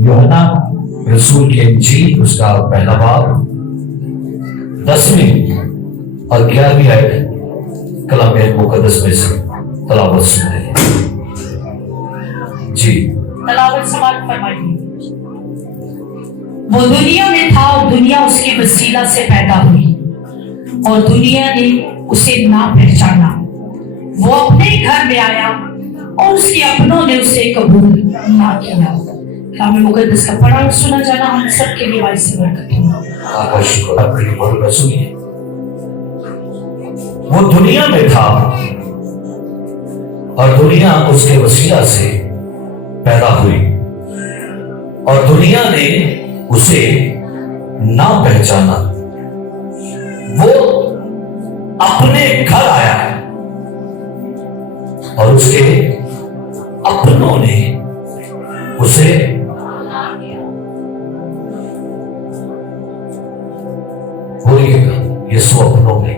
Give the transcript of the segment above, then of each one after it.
यूहन्ना रसूल की इंजील उसका पहला बाब 10वीं और 11वीं आयत कलाम मुकद्दस में से तलावत सुन रहे हैं। जी तलावत समाप्त फरमाइए। वो दुनिया में था और दुनिया उसके वसीला से पैदा हुई और दुनिया ने उसे ना पहचाना। वो अपने घर में आया और उसके अपनों ने उसे कबूल ना किया। कलाम मुकद्दस का पढ़ा और सुना जाना हम सबके लिए वाइस से बरकत हो। आपका शुक्र। आपकी बोल सुनिए। वो दुनिया में था और दुनिया उसके वसीला से पैदा हुई और दुनिया ने उसे ना पहचाना। वो अपने घर आया और उसके अपनों ने उसे बोलिएगा यीशु अपनों में।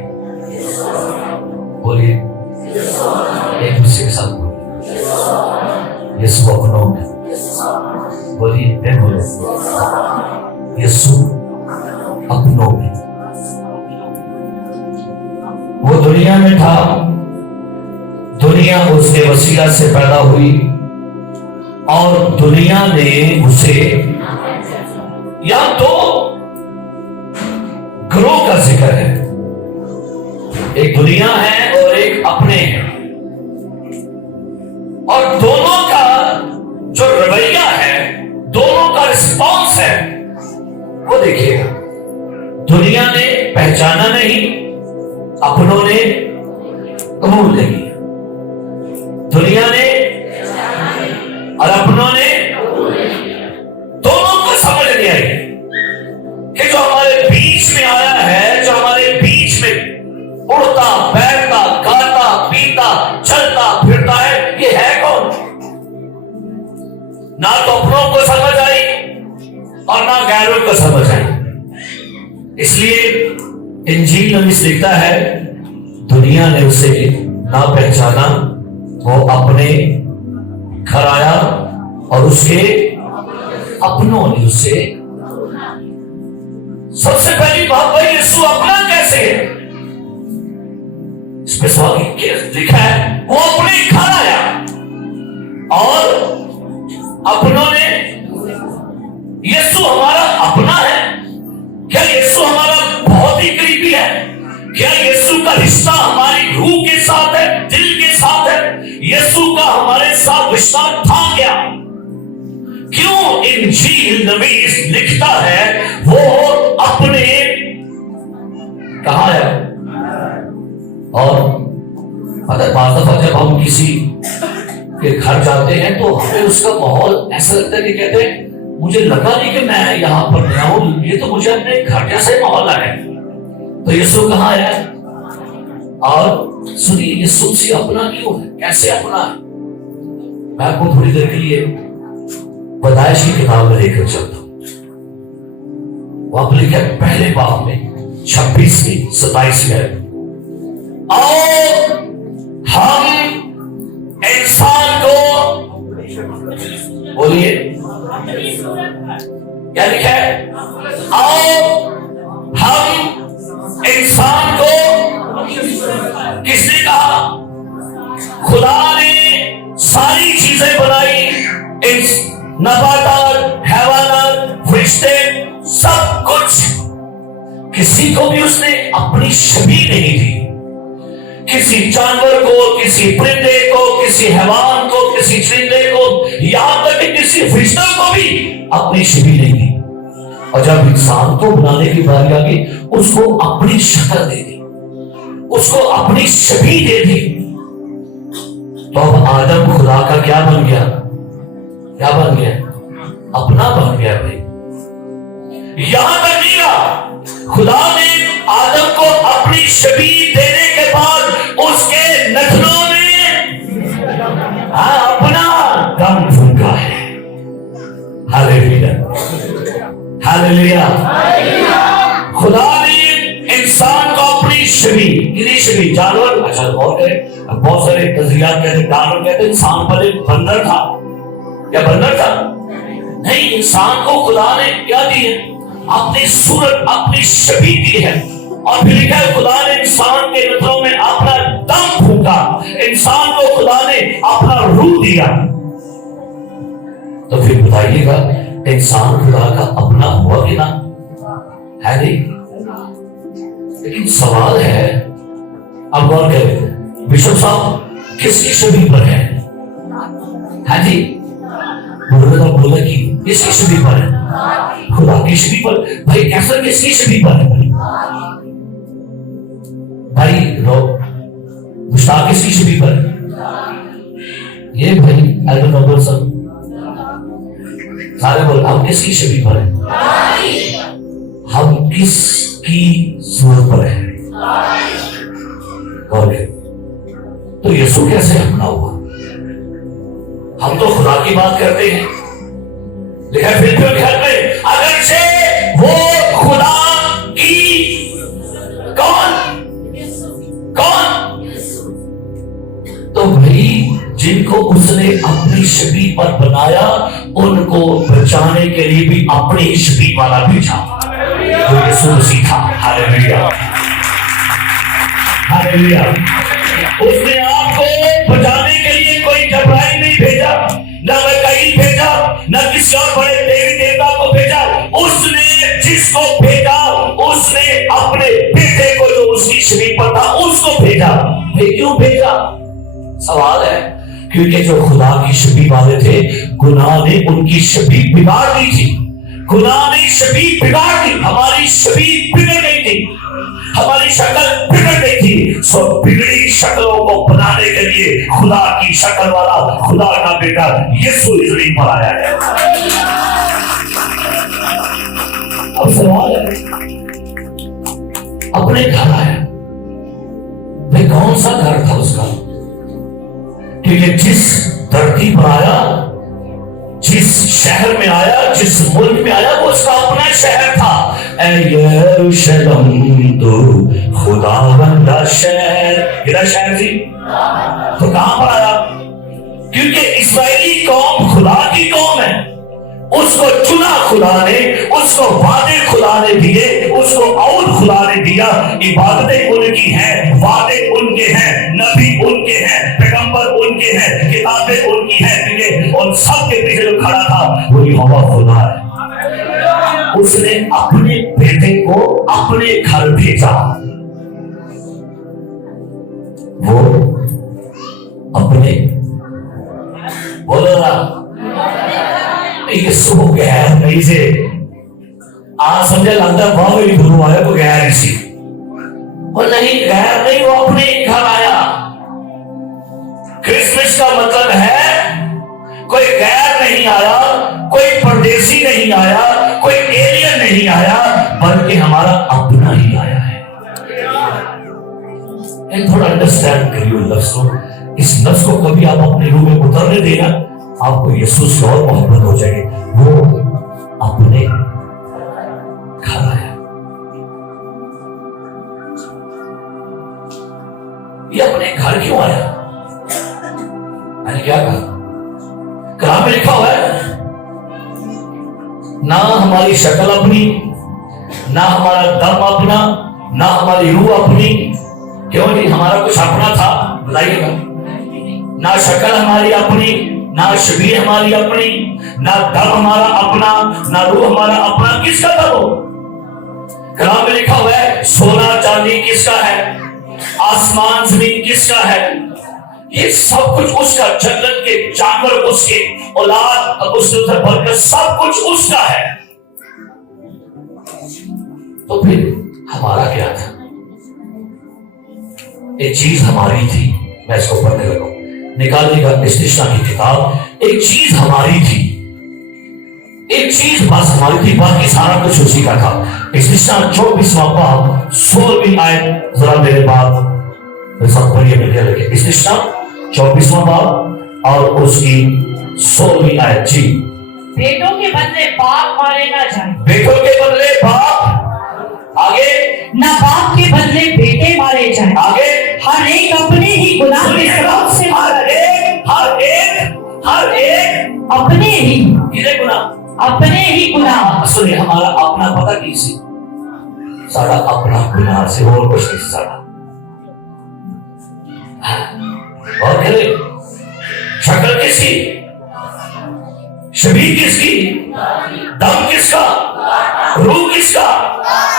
बोलिए एक दूसरे के साथ बोलिए यीशु अपनों में। बोलिए मैं बोलो यीशु अपनों में। वो दुनिया में था, दुनिया उसके वसीला से पैदा हुई और दुनिया ने उसे, या तो ग्रोह का जिक्र है, एक दुनिया है और एक अपने हैं, और दोनों का जो रवैया है, दोनों का रिस्पॉन्स है, वो देखिएगा। दुनिया ने पहचाना नहीं, अपनों ने कबूल नहीं। दुनिया ने और अपनों ने दोनों को समझ नहीं आई कि जो हमारे बीच में आया है, जो हमारे बीच में उड़ता बैठता खाता पीता चलता फिरता है, ये है कौन? ना तो अपनों को समझ आई और ना गैरों को समझ आई। इसलिए इंजील में लिखता है दुनिया ने उसे ना पहचाना, वो अपने घर आया और उसके अपनों ने उसे। सबसे पहली बात भाई यीशु अपना कैसे है? इसमें सवाल लिखा है वो अपने घर आया और अपनों ने। यीशु हमारा अपना है क्या? यीशु हमारा बहुत ही करीबी है क्या? यीशु का रिश्ता हमारी रूह के साथ है, दिल के साथ है? यीशु का हमारे साथ रिश्ता था क्या? क्यों इंजील नबी लिखता है वो अपने कहा है? और अगर बात दफा जब हम किसी के घर जाते हैं तो हमें उसका माहौल ऐसा लगता है कि कहते हैं मुझे लगा नहीं कि मैं यहां पर नया हूं, ये तो मुझे अपने घर जैसे माहौल है। तो यीशु कहाँ है? और सुनिए यीशु से अपना क्यों है, कैसे अपना है? मैं आपको थोड़ी देर के लिए पैदाइश की किताब में लेकर चलता हूं। वहां पर लिखा है पहले बाब में 26वीं 27वीं, और हम इंसान को, बोलिए क्या लिखा है? और हम इंसान को, किसने कहा? खुदा ने सारी चीजें बनाई, इस नबातात, हैवानात, फरिश्ते, सब कुछ। किसी को भी उसने अपनी छवि नहीं दी। किसी जानवर को, किसी परिंदे को, किसी हैवान को, किसी चरिंदे को, यहां तक कि किसी फरिश्ते को भी अपनी छवि नहीं दी। और जब इंसान को बनाने की बारी आ गई, उसको अपनी शक्ल दे दी, उसको अपनी छवि दे दी। तो अब आदम खुदा का क्या बन गया? क्या बन गया? अपना बन गया भाई। यहां तक नहीं रहा, खुदा ने आदम को अपनी छवि देने के बाद उसके नखरों में अपना दम फूंका है। Hallelujah, hallelujah. खुदा ने इंसान को अपनी छवि, किसी छवि, जानवर, अच्छा और करें, बहुत सारे नजरियात कहते हैं, जानवर कहते हैं इंसान पहले बंदर था। क्या बंदर था? नहीं, इंसान को खुदा ने क्या दी है? अपनी सूरत, अपनी छवि दी है। और फिर लिखा है खुदा ने इंसान के नजरों में अपना दम फूंका, इंसान को खुदा ने अपना रूह दिया। तो फिर बताइएगा, इंसान खुदा का अपना हुआ कि ना? है नहीं। लेकिन सवाल है, अब गौर करें, बिशप साहब किसकी छवि पर है? हाँ जी, बोला कि किसकी छवि पर है? खुदा की छवि पर। भाई कैसा किसकी छवि पर है? भाई मुश्ताक किसकी छवि पर है? ये भाई एल्बर्ट रॉबर्टसन सारे बोल, हम किसकी छवि पर है? हम किसकी सूरत पर है? और तो यीशु कैसे अपना हुआ? हम तो खुदा की बात करते हैं, लेकिन फिर क्यों कहते हैं अगर से वो खुदा की कौन तो भाई जिनको उसने अपनी छवि पर बनाया उनको बचाने के लिए भी अपनी ही छवि वाला भेजा, जो यीशु मसीह था। Hallelujah, hallelujah. उसने आपको बचाने के लिए कोई जब्राइल नहीं भेजा, ना मीकाईल भेजा, ना किसी और बड़े देवी देवता को भेजा। उसने जिसको भेजा उसने अपने बेटे को, जो उसकी छवि पर था, उसको भेजा। क्यों भेजा? सवाल है, क्योंकि जो खुदा की छवि वाले थे, गुनाह ने उनकी छवि बिगाड़ दी थी। गुनाह ने छवि बिगाड़ दी, हमारी छवि बिगड़ गई थी, हमारी शक्ल बिगड़ गई थी। सो बिगड़ी शक्लों को बनाने के लिए खुदा की शक्ल वाला खुदा का बेटा यीशु जमीन पर आया है। अब सवाल है, अपने घर आया, भाई कौन सा घर था उसका? क्योंकि जिस धरती पर आया, जिस शहर में आया, जिस मुल्क में आया, वो उसका अपना शहर था। यरूशलेम तो खुदावंदा शहर, किधर शहर थी? तो कहां पर आया? क्योंकि इस्राएली कौम खुदा की कौम है, उसको चुना खुदा ने, उसको वादे खुदा ने दिए, उसको और खुदा ने दिया। इबादतें उनकी हैं, वादे उनके हैं, नबी उनके हैं, पैगंबर उनके हैं, किताबें उनकी हैं। और सबके पीछे जो खड़ा था वो यहोवा खुदा है। उसने अपने बेटे को अपने घर भेजा, वो अपने बोलो ना यीशु गैर नहीं से आज समझे लगता है वह भी गुरु आया तो गैर इसी, और नहीं गैर नहीं, वो अपने घर आया। क्रिसमस का मतलब है कोई गैर नहीं आया, कोई परदेसी नहीं आया, कोई एलियन नहीं आया, बल्कि हमारा अपना ही आया है। थोड़ा अंडरस्टैंड करिए लफ्ज को, इस लफ्ज को कभी आप अपने रूह में उतरने देना, आपको यीशु से और मोहब्बत हो जाएगी। वो अपने घर आया। ये अपने घर क्यों आया? मैंने क्या कहा? कलाम में लिखा हुआ है, ना हमारी शक्ल अपनी, ना हमारा दम अपना, ना हमारी रूह अपनी। क्यों नहीं? हमारा कुछ अपना था? बताइएगा। ना शक्ल हमारी अपनी, ना शरीर हमारी अपनी, ना दम हमारा अपना, ना रूह हमारा अपना। किसका था वो? कलाम में लिखा हुआ है, सोना चांदी किसका है, आसमान जमीन किसका है, ये सब कुछ उसका, जंगल के जानवर उसके, औलाद उसके उधर बढ़कर सब कुछ उसका है। तो फिर हमारा क्या था? एक चीज हमारी थी। मैं इसको पढ़ने लगा, निकालिएगा इस्तिशना की किताब। एक चीज हमारी थी, एक चीज बस हमारी थी, बाकी सारा कुछ उसी का था। इस्तिशना 24वां बाब 16वीं आयत जरा मेरे बाद सब पढ़िए मिलकर लगे। इस्तिशना 24वां बाब और उसकी 16वीं आयत। जी, बेटों के बदले बाप मारे ना जाए, बेटों के बदले बाप, आगे ना बाप के बदले बेटे मारे जाए, आगे हर एक अपने ही गुनाह के सबब से, हर एक अपने ही, किसके गुनाह? अपने ही गुनाह। सुनिए, हमारा अपना पता की सी साड़ा अपना गुनाह से और कुछ नहीं साड़ा। और कहले शक्ल किसकी, शबीर किसकी, दम किसका, रूह किसका,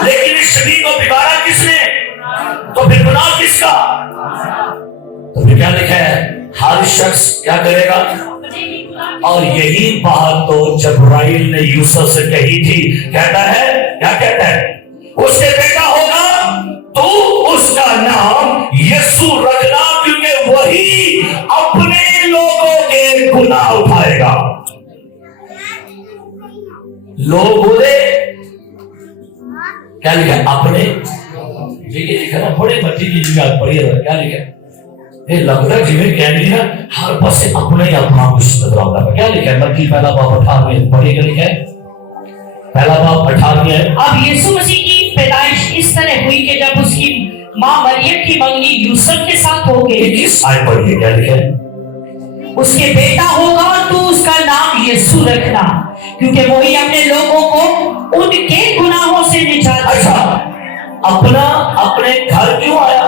लेकिन इस शबीर को बिगाड़ा किसने, तो फिर गुनाह किसका। तो फिर क्या लिखा है, हर शख्स क्या करेगा। और यही बात तो जब्राइल ने यूसुफ से कही थी। कहता है, क्या कहता है, उससे बेटा होगा तो उसका नाम यीशु रखना, क्योंकि वही अपने लोगों के गुनाह उठाएगा। लोग बोले, क्या लिखा, अपने लिखा ना, बड़े बच्चे की जगह पढ़ी है, क्या लिखा, ये लगता है जिम्मे कहनी है हर पासे अपना ही अपना कुछ नजर आता है। क्या लिखा है, मत्ती पहला बाब 18 पढ़िएगा, लिखा है पहला बाब 18 है। अब यीशु मसीह की पैदाइश इस तरह हुई कि जब उसकी मां मरियम की मंगनी यूसुफ के साथ हो गई। किस आयत पढ़िए, क्या लिखा है, उसके बेटा होगा तो उसका नाम यीशु रखना, क्योंकि वही अपने लोगों को उनके गुनाहों से निजात। अच्छा, अपना अपने घर क्यों आया,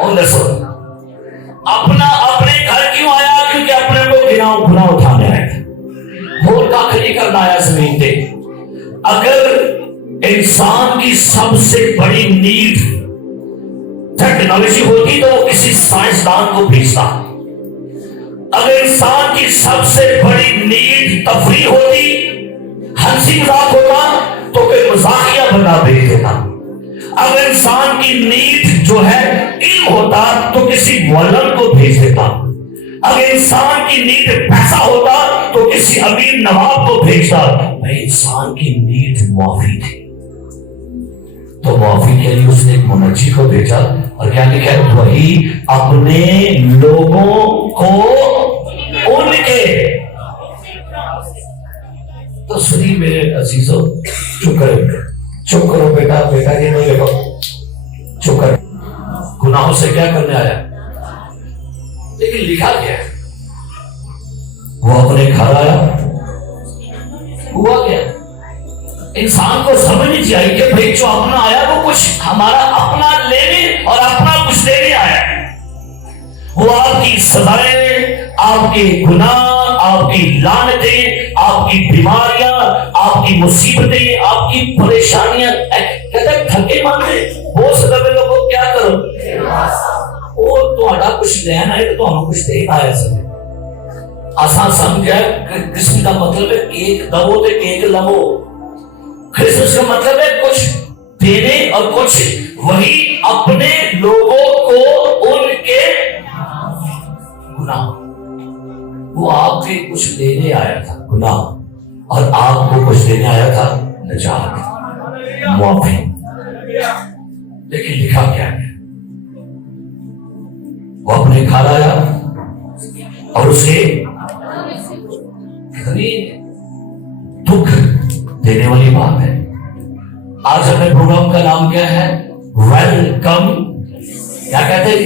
और दसो अपना अपने घर क्यों आया, क्योंकि अपने को गुनाह उठाने आया था, और कख नहीं करना आया जमीन पे। अगर इंसान की सबसे बड़ी नीड टेक्नोलॉजी होती तो वो किसी साइंसदान को भेजता। अगर इंसान की सबसे बड़ी नीड तफरीह होती, हंसी मजाक होता, तो कोई मजाकिया बंदा भेज देता। अगर इंसान की नीड जो है इल्म होता तो किसी मौलवी को भेज देता। अगर इंसान की नीड पैसा होता तो किसी अमीर नवाब को भेजता। भाई इंसान की नीड मुआफी थी, तो मुआफी के लिए उसने एक मुनज्जी को भेजा। और क्या लिखा है, वही अपने लोगों को उनके। तो सुनिए मेरे अजीजों, चुप करो, चुप करो बेटा, बेटा जी नहीं देखो, चुप कर, गुनाहों से क्या करने आया। लेकिन लिखा क्या है, वो अपने घर आया, हुआ क्या, इंसान को समझनी चाहिए कि भाई जो अपना आया वो कुछ हमारा अपना लेने और अपना कुछ देने आया। वो आपकी सजाएं, आपके गुनाह, आपकी लानतें, आपकी बीमारियां, आपकी मुसीबतें, आपकी परेशानियां, कहते थके मानते बहुत से लोगों को क्या करो, वो तुम्हारा कुछ लेना है तो हम कुछ दे आया सब आसान समझा। क्रिसमस का मतलब है एक दबो तो एक लवो। क्रिसमस का मतलब है कुछ देने और कुछ, वही अपने लोगों को उनके गुनाह। वो आपके कुछ लेने आया था गुनाह, और आपको कुछ देने आया था निजात, मुआफी। लेकिन लिखा क्या है, वो अपने घर आया और उसे कितनी दुख देने वाली बात है। आज हमें प्रोग्राम का नाम क्या है, वेलकम। क्या कहते हैं,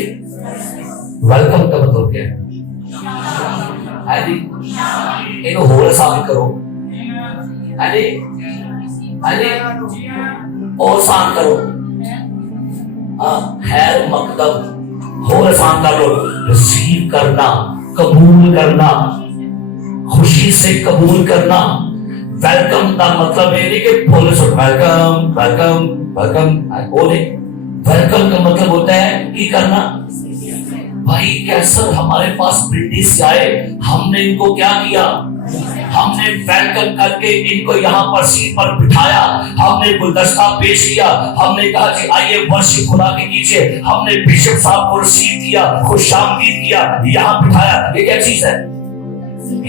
वेलकम का मतलब क्या है, इनको होर शामिल करो, और शान करो, खैर मकदम होर आसान कर लो। रिसीव करना, कबूल करना, खुशी से कबूल करना। वेलकम का मतलब ये नहीं कि बोले सो वेलकम वेलकम वेलकम बोले। वेलकम का मतलब होता है कि करना। भाई कैसर हमारे पास ब्रिटिश से आए, हमने इनको क्या किया, हमने वेलकम करके इनको यहाँ पर सीट पर बिठाया, हमने गुलदस्ता पेश किया, हमने कहा कि आइए वर्शिप खुदा के कीजिए, हमने बिशप साहब को रिसीव किया, खुशामदीद किया, यहाँ बिठाया। ये क्या चीज है,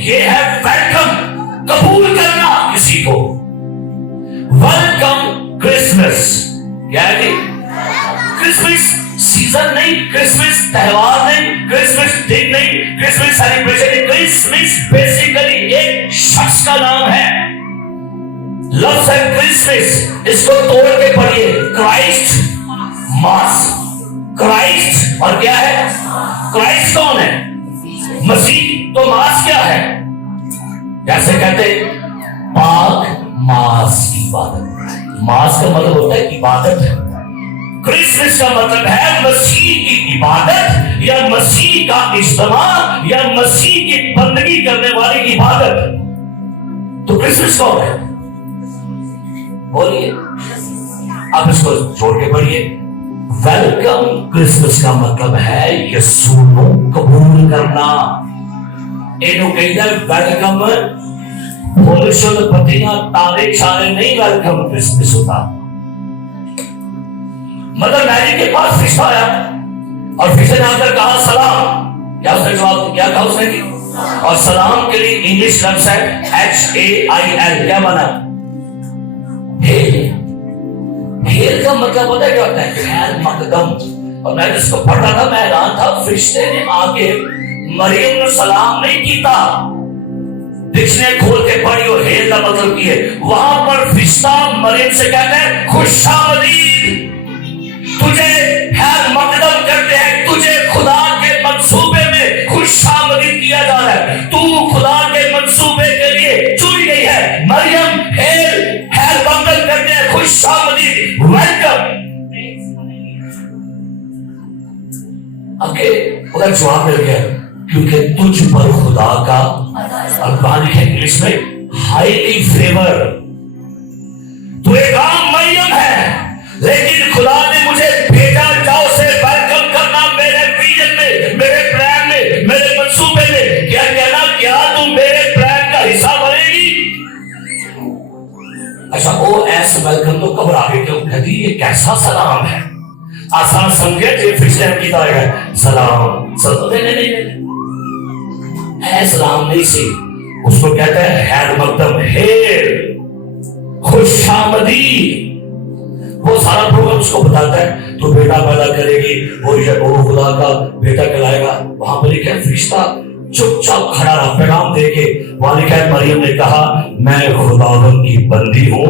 ये है वेलकम, कबूल करना किसी को। वेलकम क्रिसमस, क्या है, क्रिसमस सीजन नहीं, क्रिसमस त्योहार नहीं, क्रिसमस दिन नहीं, क्रिसमस सेलिब्रेशन नहीं। क्रिसमस बेसिकली एक शख्स का नाम है। लफ्ज है क्रिसमस, इसको तोड़ के पढ़िए, क्राइस्ट मास, क्राइस्ट और क्या है, क्राइस्ट कौन है, मसीह, तो मास क्या है। जैसे कहते इबादत। मास का मतलब होता है इबादत। क्रिसमस का मतलब है मसीह की इबादत या मसीह का इज्तिमा या मसीह की बंदगी करने वाली इबादत। तो क्रिसमस कौन है? बोलिए, आप इसको जोड़ के पढ़िए। वेलकम क्रिसमस का मतलब है यीशु को कबूल करना। इन्हों कहता है वेलकम पुरुषों पतियां तारे छारे नहीं, वेलकम क्रिसमस होता। मदर मैरी के पास फरिश्ता आया और फरिश्ते ने आकर कहा सलाम। क्या उसने जवाब क्या कहा उसने की? और सलाम के लिए इंग्लिश लफ्ज है HAIL। क्या बना? हेल का मतलब होता है क्या होता है? खैर मकदम। और मैं जिसको पढ़ रहा था मैं हैरान था, फरिश्ते ने आके मरियम ने सलाम नहीं किया। डिक्शनरी खोल के पढ़ी और हेल का मतलब की है। वहां पर फरिश्ता मरियम से कहता है खुशामदीद, तुझे खैर मकदम करते हैं, तुझे खुदा के मंसूबे में खुशामदीद किया जा रहा है। तू खुदा के मंसूबे के लिए चुनी गई है। मरियम हेल मकदम करते हैं, खुशामदीद, वेलकम। आगे उधर जवाब मिल गया, क्योंकि तुझ पर खुदा का अल्फाज है इंग्लिश में हाईली फेवर। तू एक आम मरियम है, लेकिन खुदा ने मुझे भेजा जाओ से वेलकम करना मेरे विजन में, मेरे प्लान में, मेरे मंसूबे में। क्या कहना, क्या तू मेरे प्लान का हिस्सा बनेगी? अच्छा, वो ऐसे वेलकम तो कबर आगे क्यों कहती? ये कैसा सलाम है? आसान समझे जो फिर से हम कीता है सलाम। नहीं है सलाम नहीं सी, उसको कहते हैं हैर मकदम, हेर, खुशामदी। वो सारा प्रोग्राम उसको बताता है। तो बेटा पैदा करेगी, वो खुदा का बेटा कहलाएगा। वहां पर लिखा है फरिश्ता चुपचाप खड़ा रहा पैगाम देके। वहां लिखा है मरियम ने कहा मैं खुदावंद की बंदी हूं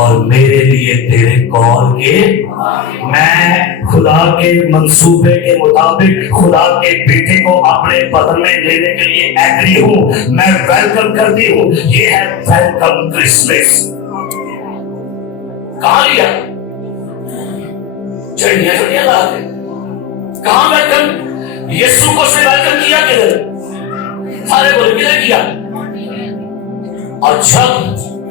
और मेरे लिए तेरे कॉल के, मैं खुदा के मंसूबे के मुताबिक खुदा के बेटे को अपने बदन में लेने के लिए एग्री हूं। मैं वेलकम करती हूं। ये है वेलकम क्रिसमस। कहां लिया? चढ़िया ला के कहां वेलकम? यीशु को से वेलकम किया किधर? सारे बोले किधर किया? और जब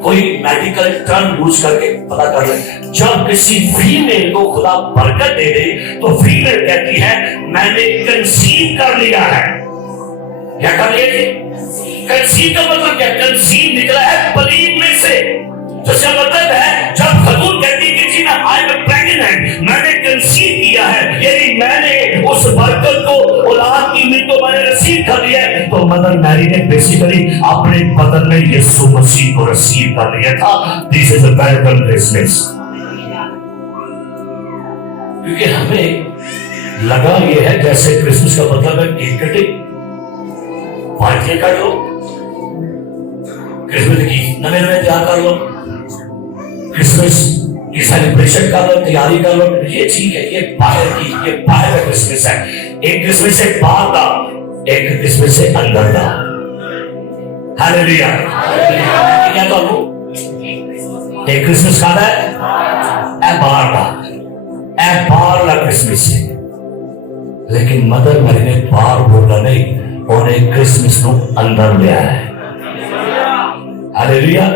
कोई मेडिकल टर्म यूज करके पता कर ले, जब किसी फीमेल को खुदा बरकत दे दे तो फीमेल कहती है मैंने कंसीव कर लिया है। क्या कर लिया? कंसीव का मतलब क्या? कंसीव निकला है बलीव में से। तो इसका मतलब है जब खतून कहती है कि आई एम प्रेग्नेंट, मैंने कंसीव किया है, यानी मैंने उस बरकत को, औलाद की उम्मीद को मैंने रिसीव कर लिया है। तो मदर मैरी ने बेसिकली अपने बदन में यीशु मसीह को रिसीव कर लिया था। This is a welcome Christmas. क्योंकि हमें लगा ये है जैसे क्रिसमस का मतलब है केक कटिंग, पार्टियां कर लो, क्रिसमस की नवे नवे तैयार कर लो, क्रिसमस की सेलिब्रेशन कर लो, तैयारी कर लो। ये ठीक है, ये बाहर का क्रिसमस है। एक क्रिसमस से बाहर का, एक क्रिसमस से अंदर का। हालेलुया। क्या तो एक क्रिसमस का है बाहर का, बाहर का क्रिसमस है। लेकिन मदर मैरी ने बाहर बोला नहीं, और एक क्रिसमस को अंदर ले आया है। हालेलुया।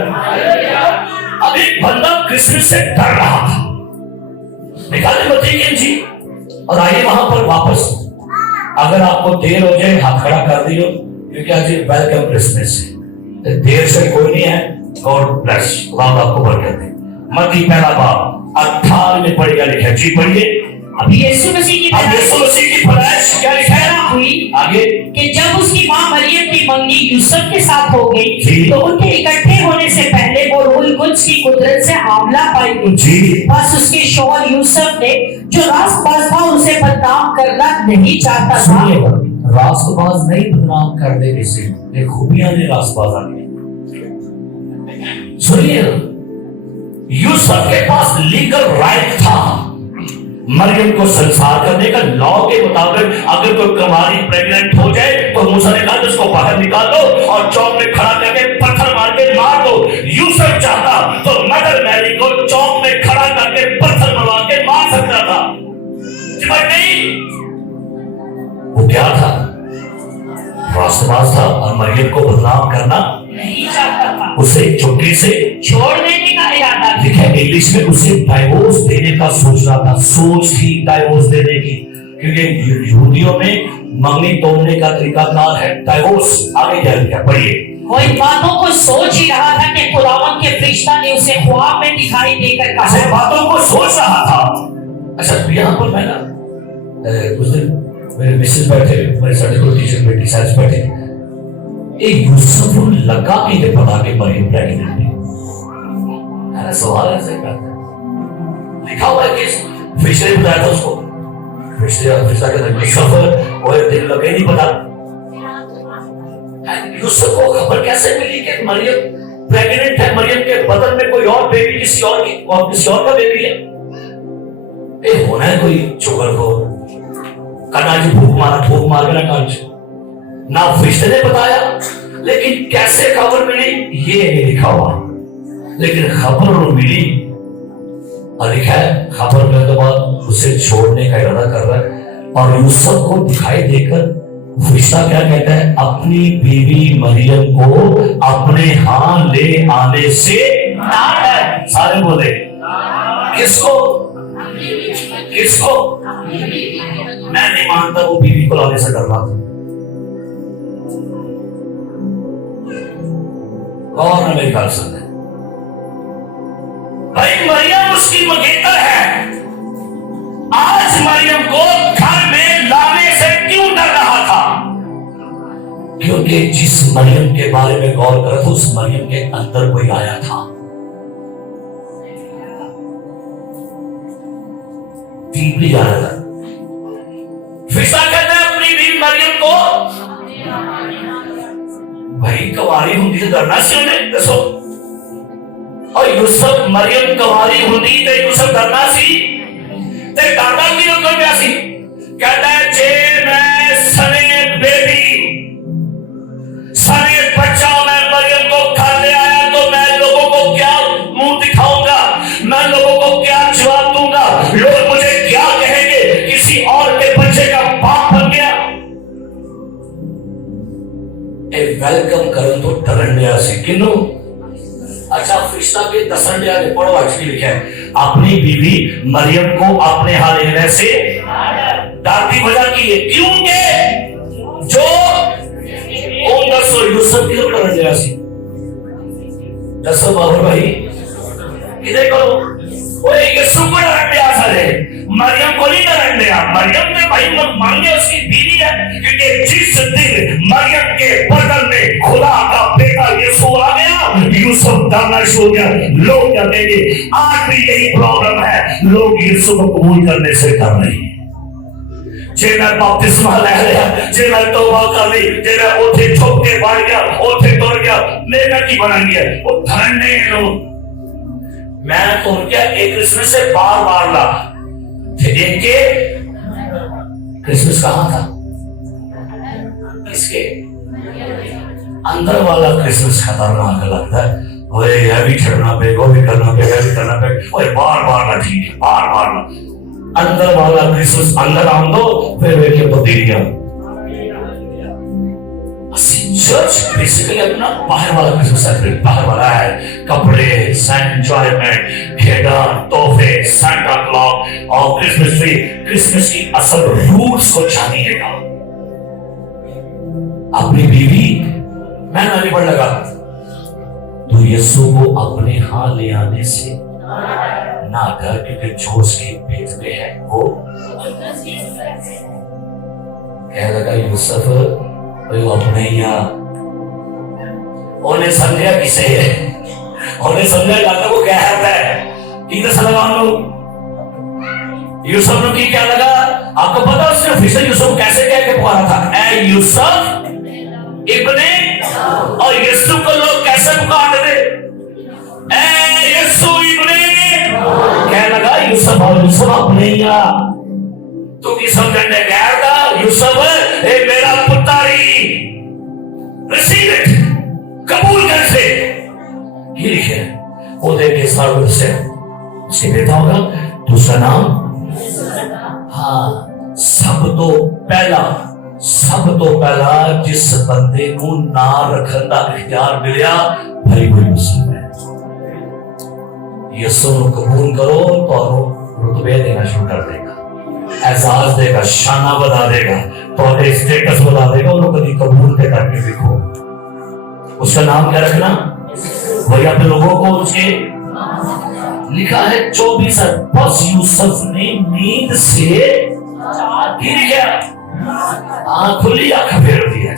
अब एक बंदा क्रिसमस से डर रहा था, निकाले बताइए जी, और आइए वहां पर वापस। अगर आपको देर हो जाए हाथ खड़ा कर दियो, क्योंकि आज वेलकम क्रिसमस है। देर से कोई नहीं है। गॉड ब्लेस, खुदा आपको बरकत दे। मत्ती पहला बाब 18 में पढ़िएगा, लिखा जी पढ़िए। अब यीशु मसीह की पैदाइश क्या लिखा है हुई आगे कि जब उसकी मां मरियम की मंगनी यूसुफ के साथ हो गई तो उनके इकट्ठे होने से पहले वो रूहुल कुद्स की कुदरत से आमला पाई गई। बस उसके शौहर यूसुफ ने जो रास्तबाज था उसे बदनाम करना नहीं चाहता था। रास्तबाज नहीं बदनाम करने किसी, ये खूबियां ने रास्तबाज आ गई। सुनिए, यूसुफ के पास लीगल राइट था मरियम को संसार करने का। लॉ के मुताबिक अगर कोई कुंवारी प्रेग्नेंट हो जाए तो मूसा ने कहा उसको बाहर निकाल दो और चौक में खड़ा करके पत्थर मार के मार दो। यूसुफ चाहता तो मदर मैरी क्या था? रास्तबाज था और मरियम को बदनाम करना नहीं चाहता था, उसे चुटकी से छोड़ देने का इरादा था। लिखा है इंग्लिश में, उसे डाइवोर्स देने का सोच रहा था, सोच थी डाइवोर्स देने की, क्योंकि यहूदियों में मंगनी तोड़ने का तरीकाकार है डाइवोर्स। आगे जाएगा, पढ़िए। वो इन बातों को सोच ही रहा था कि खुदावंद के फरिश्ता ने उसे ख्वाब में दिखाई देकर कहा। ऐसे बातों को सोच रहा था। अच्छा, यहाँ पर मैं ना उस दिन मेरे मिसेस बैठे, मेरे संडे स्कूल टीचर बेटी साइंस बैठे, एक यूसुफ लगा के पता के मरियम प्रेग्नेंट है। मैंने सवाल ऐसे करता है, लिखा हुआ है कि फिशरे बताया था उसको, फिशरा के अंदर यूसुफ और दिन लगे नहीं पता। यूसुफ को खबर कैसे मिली कि मरियम प्रेग्नेंट है, मरियम के बदन में कोई और बेबी किसी और का बेबी है? ये होना है कोई चुगल को कनाजी फूक मार के ना कांच ना फिश्ते ने बताया, लेकिन कैसे खबर मिली ये नहीं लिखा हुआ, लेकिन खबर मिली और लिखा है खबर मिलने के बाद उसे छोड़ने का इरादा कर रहा है। और यूसुफ को दिखाई देकर फिश्ता क्या कहता है? अपनी बीवी मरियम को अपने हाथ ले आने से ना डर। सारे बोले किसको? मैं नहीं मानता वो बीवी को लाने से डर रहा था। और ना मेरी बात सुन, भाई मरियम उसकी मंगेतर है। आज मरियम को घर में लाने से क्यों डर रहा था? क्योंकि जिस मरियम के बारे में गौर कर रहा था उस मरियम के अंदर कोई आया था। डीपली जा रहा था। फिशा कहता है अपनी बीवी मरियम को, भाई कवारी हुंदी तो डरना सी उन्हें दसो, और यूसुफ मरियम कवारी हुंदी तो यूसुफ डरना सी ते डाटा की उधर पे सी। कहता है जे मैं सने बेबी सने बच्चा मैं मरियम को घर ले आया तो मैं लोगों को क्या मुंह दिखाऊंगा, मैं लोगों को क्या जवाब दूंगा, लोग मुझे क्या कहेंगे? किसी और के बच्चे का बाप बन गया। वेलकम करन तो डरन दिया सी किनो। अच्छा, फिश्ता के दसन दिया के पढ़ो अच्छी लिखा है अपनी बीवी मरियम को अपने हाथ लेने से डरती वजह की है, क्योंकि जो उन दसो यूसुफ की डरन दिया सी। दसो बाबू भाई इधर करो, ओए यूसुफ को डरन दिया सारे, मरियम को नहीं डरन दिया। मरियम ने भाई मांगे उसकी बीवी है, क्योंकि जिस दिन मरियम के बदन में खुदा का बेटा यीशु आ गया यूसुफ डरना शुरू हो गया। लोग डरेंगे, आज भी यही प्रॉब्लम है, लोग यीशु को कबूल करने से डर रहे हैं। जे मैं बपतिस्मा ले लिया, जे मैं तौबा कर ली, जे मैं ओथे ठोक के बढ़ गया, ओथे तोड़ गया, मेरा की बन गया, वो धन नहीं लोग। मैं तो क्या एक क्रिसमस से बार ला एक के क्रिसमस कहां था? किसके अंदर वाला क्रिसमस खतरनाक लगता है। ओए यह भी करना पे, वो भी करना पे, यह भी करना पे, ओए बार ना ठीक है, बार ना अंदर वाला क्रिसमस अंदर आम दो, फिर वे तो दे दिया। चर्च बेसिकली अपना बाहर वाला क्रिसमस सेलिब्रेट, बाहर वाला है कपड़े, एंजॉयमेंट, खेड़ा, तोहफे, सांता क्लॉज और क्रिसमस ट्री। क्रिसमस की असल रूट्स को जानिएगा। अपनी बीवी मैं नहीं पढ़ लगा तो यीशु को अपने हाथ ले आने से ना डर, क्योंकि जो उसके पेट में है वो कह लगा यूसुफ अपने उन्हें समझा किसे है, उन्हें समझा जाता वो क्या है इधर सलमान लोग यूसुफ ने क्या लगा? आपको पता उसने फिर यूसुफ कैसे कह के पुकारा था? ए यूसुफ इब्ने, और यीशु को लोग कैसे पुकारते थे? ए यीशु इब्ने। क्या लगा यूसुफ और यूसुफ अपने या तू की समझने गया था यूसुफ ए मेरा पुत्र ही, रिसीव इट, कबूल कर से। ये लिखे वो देखे सार्वजनिक से उसके बेटा होगा, दूसरा नाम हाँ सब तो पहला सब तो पहला जिस बंदे को ना रखने का इख्तियार मिलिया भाई वो यूसुफ है। यीशु को कबूल करो तो रुतबे देना शुरू कर देगा, एहसास देगा, शाना बता देगा, तो स्टेटस बता देगा। उन्होंने कभी कबूल के करके देखो। उसका नाम क्या रखना? वही अपने लोगों को उसके लिखा है 24 बस यूसुफ ने नींद से गिर गया, आंख खुली, आंख फेर दिया,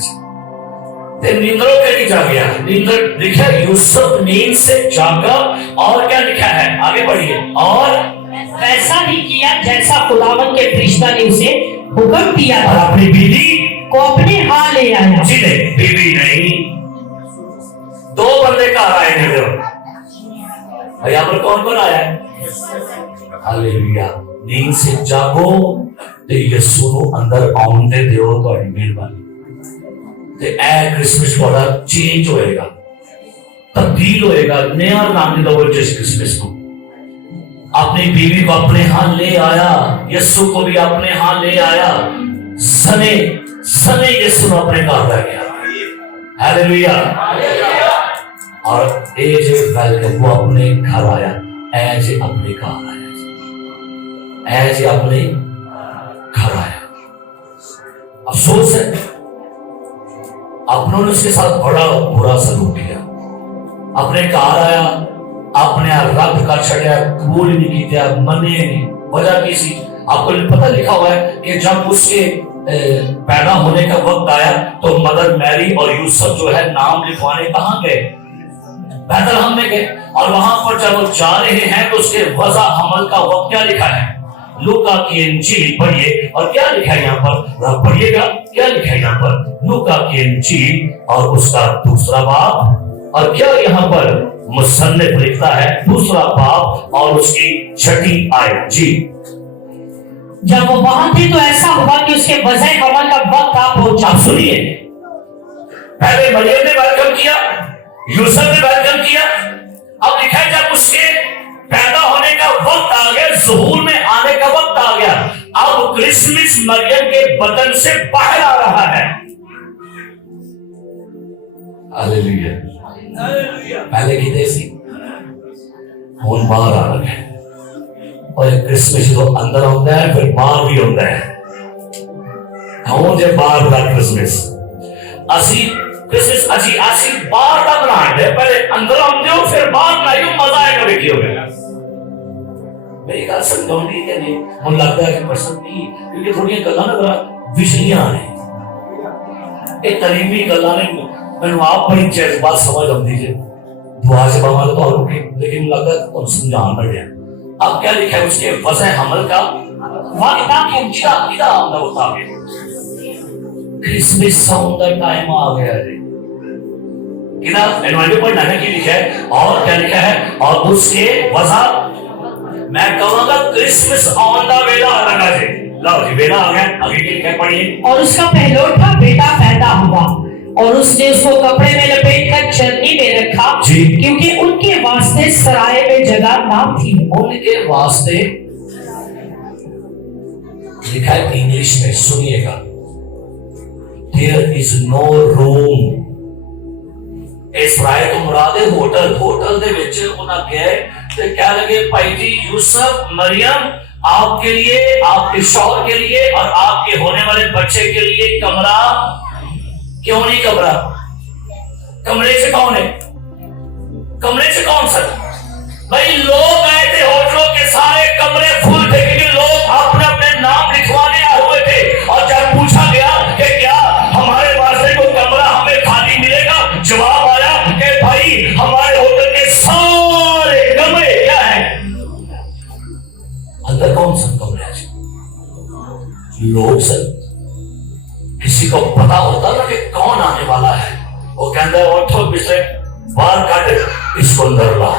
नींदरों के नहीं जा गया। नींदर लिखा यूसुफ नींद से जागा, और क्या लिखा है आगे बढ़िए, और ऐसा ही किया जैसा खुदावन के फरिश्ता ने उसे हुक्म दिया और था, अपनी बीवी को अपने हाथ ले आया। जी नहीं, बीवी नहीं, दो बंदे घर आए थे। यहाँ पर कौन कौन आया है? हालेलुया। नींद से जागो ते यीशु नु अंदर आउन दे दियो, ਤੁਹਾਡੀ ਮਿਹਰਬਾਨੀ ते ए क्रिसमस थोड़ा चेंज होएगा, तब्दील होएगा, नया नाम दो जिस क्रिसमस को। अपनी बीवी को अपने हाथ ले आया, यीशु को भी अपने हाथ ले आया, सने सने यीशु ने अपने घर ला गया। हालेलुया। और ए जे वेलकम वो अपने घर आया, ए जे अपने घर आया, ए जे अपने घर आया। अफसोस है अपनों ने उसके साथ बड़ा बुरा सलूक किया। अपने घर आया, अपने रब का छड़िया, कबूल नहीं किया, मने नहीं। वजह की सी आपको पता लिखा हुआ है कि जब उसके पैदा होने का वक्त आया तो मदर मैरी और यूसुफ जो है नाम लिखवाने कहां गए? बैतलहम में गए। और वहां पर जब वो जा रहे हैं तो उसके वज़ा हमल का वक्त क्या लिखा है? लूका की इंजील पढ़िए, और क्या लिखा है यहाँ पर? पढ़िएगा क्या लिखा है यहाँ पर? लूका की इंजील और उसका दूसरा बाब, और क्या यहाँ पर मुसन्निफ लिखता है? दूसरा बाब और उसकी 6ठी आयत। जी, जब वो वहां थे तो ऐसा हुआ कि उसके वज़े हमल का वक्त आ पहुंचा। आप सुनिए, पहले मरियम ने वेलकम किया, यूसुफ ने वेलकम किया, अब लिखा है जब उसके पैदा होने का वक्त आ गया, ज़ुहूर में आने का वक्त आ गया, अब क्रिसमस मरियम के बदन से बाहर आ रहा है। हालेलुया। पहले की देसी हुन बाहर आ रहा है, और क्रिसमस तो अंदर होता है फिर बाहर भी होता है। हम जब बाहर का क्रिसमस असी क्रिसमस अजी असी बाहर का बनाए, पहले अंदर आते हो फिर बाहर बनाइयो, मजा आएगा। देखियो मेरी गल समझाउंदी कि नहीं? मुझे लगता है कि पसंद नहीं, क्योंकि थोड़ी गल्लां ना जरा विछड़ियां ने, ये तलीमी गल्लां ने मैंने आप बड़ी बात समझ आती है। दुआ से बाबा तो रुके, लेकिन लगता है तो समझाना पड़ेगा। अब क्या लिखा है? उसके वज़े हमल का वादा के इदा आमदा होता है। क्रिसमस साउंड का टाइम आ गया है। किदा एनवाइडो पर नाना की लिखा है, और क्या लिखा है? और उसके वज़ा मैं कहूंगा क्रिसमस ऑन द वेला आ रहा है। लो जी, वेला आ गया। आगे की लिखा है, पढ़िए। और उसका पहलौठा बेटा पैदा हुआ, और उसने उसको कपड़े में लपेटकर चरनी में रखा, क्योंकि उनके वास्ते सराय में जगह ना थी। उनके वास्ते लिखा है इंग्लिश में, सुनिएगा, देयर इज नो रूम। इस राय तो मुरादे होटल दे विच उन्हां गए ते कह लगे भाई जी यूसुफ मरियम आपके लिए, आपके शौहर के लिए और आपके होने वाले बच्चे के लिए कमरा क्यों नहीं? कमरा कमरे से कौन है? कमरे से कौन सर? भाई लोग आए थे, होटलों के सारे कमरे फुल थे, क्योंकि लोग अपने अपने नाम लिखवाने आए हुए थे। और जब पूछा गया कि क्या हमारे वास्ते कोई कमरा हमें खाली मिलेगा, जवाब आया कि भाई हमारे होटल के सारे कमरे क्या है? अंदर कौन सा कमरे है? लोग सर, किसी को पता होता ना कि कौन आने वाला है, वो कहता है उठो बिस्तर बाहर काट इसको अंदर ला।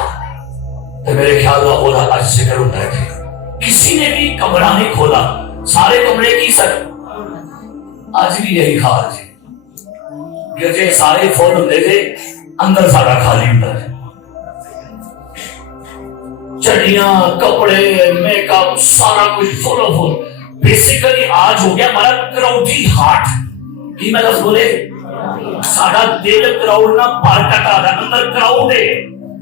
तो मेरे ख्याल में बोला आज जिक्र होता है, किसी ने भी कमरा नहीं खोला, सारे कमरे की सर। आज भी यही हाल है, गिरजे सारे फुल होते थे, अंदर सारा खाली होता है। चड्डियां, कपड़े, मेकअप, सारा कुछ फुल। बेसिकली आज हो गया हमारा क्राउडी हार्ट। की मैं दस बोले साडा दिल क्राउड ना भर कटा दा अंदर क्राउड है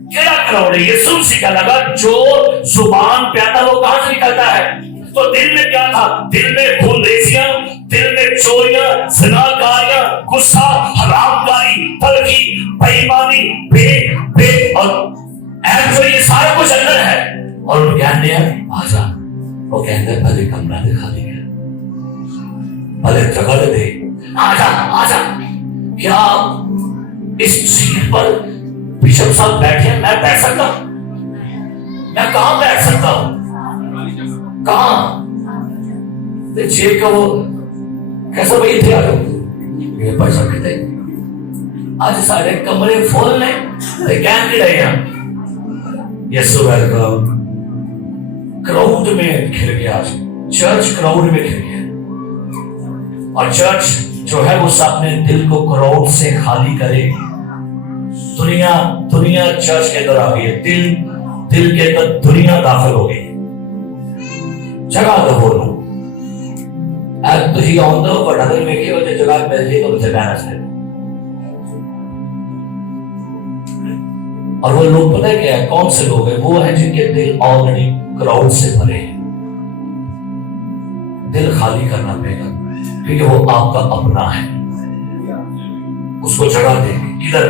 केड़ा क्राउड है यीशु मसीह का लगा जो जुबान पे आता वो कहां से निकलता है तो दिल में क्या था दिल में खूनरेजियां दिल में चोरियां ज़िनाकारियां गुस्सा हरामकारी तलखी बेईमानी बे और ऐसे ये सारा कुछ अंदर है और वो कहते हैं आजा वो कहते हैं भले कमरा दिखा देंगे भले जगह दे आजा आजा क्या इस सीट पर बिशप साहब बैठे हैं मैं बैठ सकता हूं मैं कहां बैठ सकता हूं कहां जे को कैसा भाई थे आ जाओ ये पैसा कहते आज सारे कमरे फुल ने कैन के रहे हैं यीशु वेलकम क्राउड में घिर गया चर्च क्राउड में घिर गया और चर्च जो है वो अपने दिल को क्राउड से खाली करे दुनिया दुनिया चर्च के अंदर आ गई है दिल के अंदर दुनिया दाखिल हो गई जगह दो बोलो अब तुझी आउंदा बड़ा दिल में क्यों जो जगह मिल जाए तो उसे बहना चाहिए और वो लोग पता है क्या है कौन से लोग हैं वो हैं जिनके दिल ऑलरेडी क्राउड से भरे हैं दिल खाली करना पड़ेगा क्योंकि वो आपका अपना है उसको जगह देंगे इधर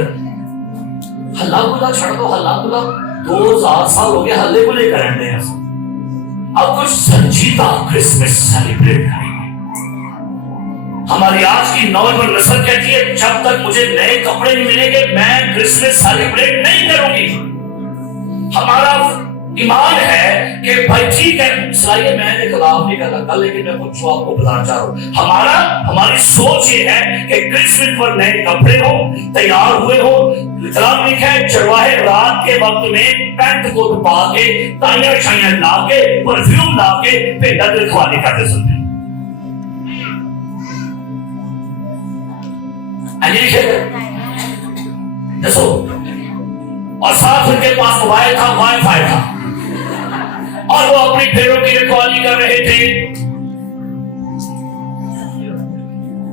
हल्ला गुल्ला छोड़ दो हल्ला गुल्ला 2000 साल हो गए हल्ले गुल्ले करने हैं अब कुछ संजीदा क्रिसमस सेलिब्रेट करेंगे हमारी आज की नौजवान नस्ल कहती है जब तक मुझे नए कपड़े नहीं मिलेंगे मैं क्रिसमस सेलिब्रेट नहीं करूंगी हमारा ईमान है कि भाई ठीक है इसलिए मैंने खिलाफ नहीं करता लेकिन मैं कुछ आपको बताना चाह रहा हूं हमारी सोच ये है कि क्रिसमस पर नए कपड़े हो तैयार हुए हो कलाम लिखा है चरवाहे रात के वक्त में पैंट कोट पा के ताइयां शाइयां ला के परफ्यूम ला के भेड़ा की रखवाली करते सुनते दसो और साथ उनके पास मोबाइल था वाईफाई था और वो अपनी भेड़ों की रखवाली कर रहे थे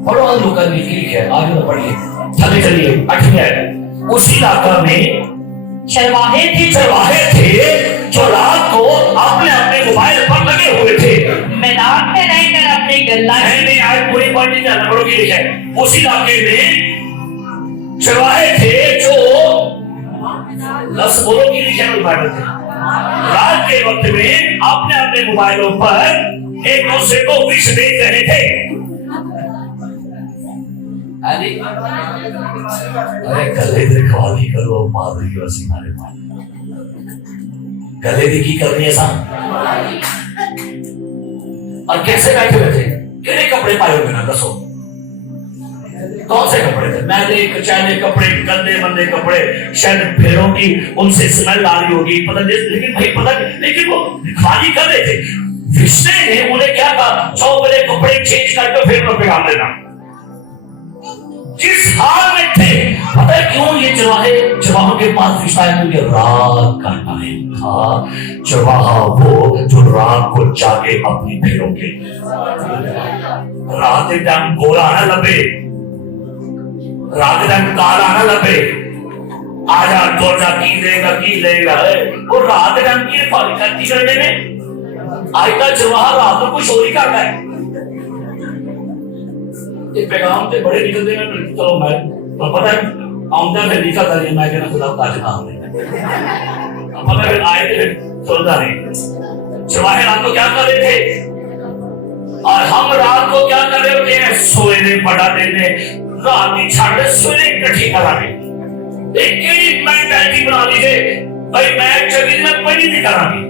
पढ़ो लुका लिखी है आगे तो पढ़िए चले चलिए 8वें आयत उसी इलाका में चरवाहे थे जो रात को अपने अपने मोबाइल पर लगे हुए थे मैदान में रहकर अपनी गल्ला नहीं आज पूरी पढ़नी जाना पड़ोगी है उसी इलाके में चरवाहे थे जो लफ्ज़ बोलो की लिखे मोबाइल थे रात के वक्त में अपने अपने मोबाइलों पर एक दूसरे को विश देख रहे थे अरे गले की रखवाली करो माधुरी और सिंगारे गले की करनी है और कैसे बैठे हुए थे कितने कपड़े पाए हुए ना दसो कौन से कपड़े थे मैले कचाले कपड़े गंदे मंदे कपड़े शायद भेड़ों की उनसे स्मेल आ रही होगी पता नहीं लेकिन भाई पता नहीं लेकिन वो खाली कर रहे थे रिश्ते ने उन्हें क्या कहा जाओ मेरे कपड़े चेंज करके फिर मैं पैगाम देना जिस हाल में थे पता है क्यों ये चरवाहों के पास रिश्ता है क्योंकि रात का टाइम था चरवाहा वो जो रात को जाके अपनी भेड़ों के रात के टाइम गोरा ना लबे रात टाइम काला ना लबे आजा दौड़ा की लेगा वो रात टाइम की करती करने में आज का चरवाहा रात को कुछ चोरी करता है ये पैगाम से बड़े निकलते हैं चलो मैं तो पता है आमदा में लिखा था ये मैं कहना खुदा का नाम है पता है आए थे चलता नहीं चरवाहे रात को क्या कर रहे थे और हम रात को क्या कर रहे होते हैं सोए पड़ा देने रात की छाड़ सोए इकट्ठी करा रहे एक ही मेंटालिटी बना लीजिए भाई मैं चली में पढ़ी नहीं करांगी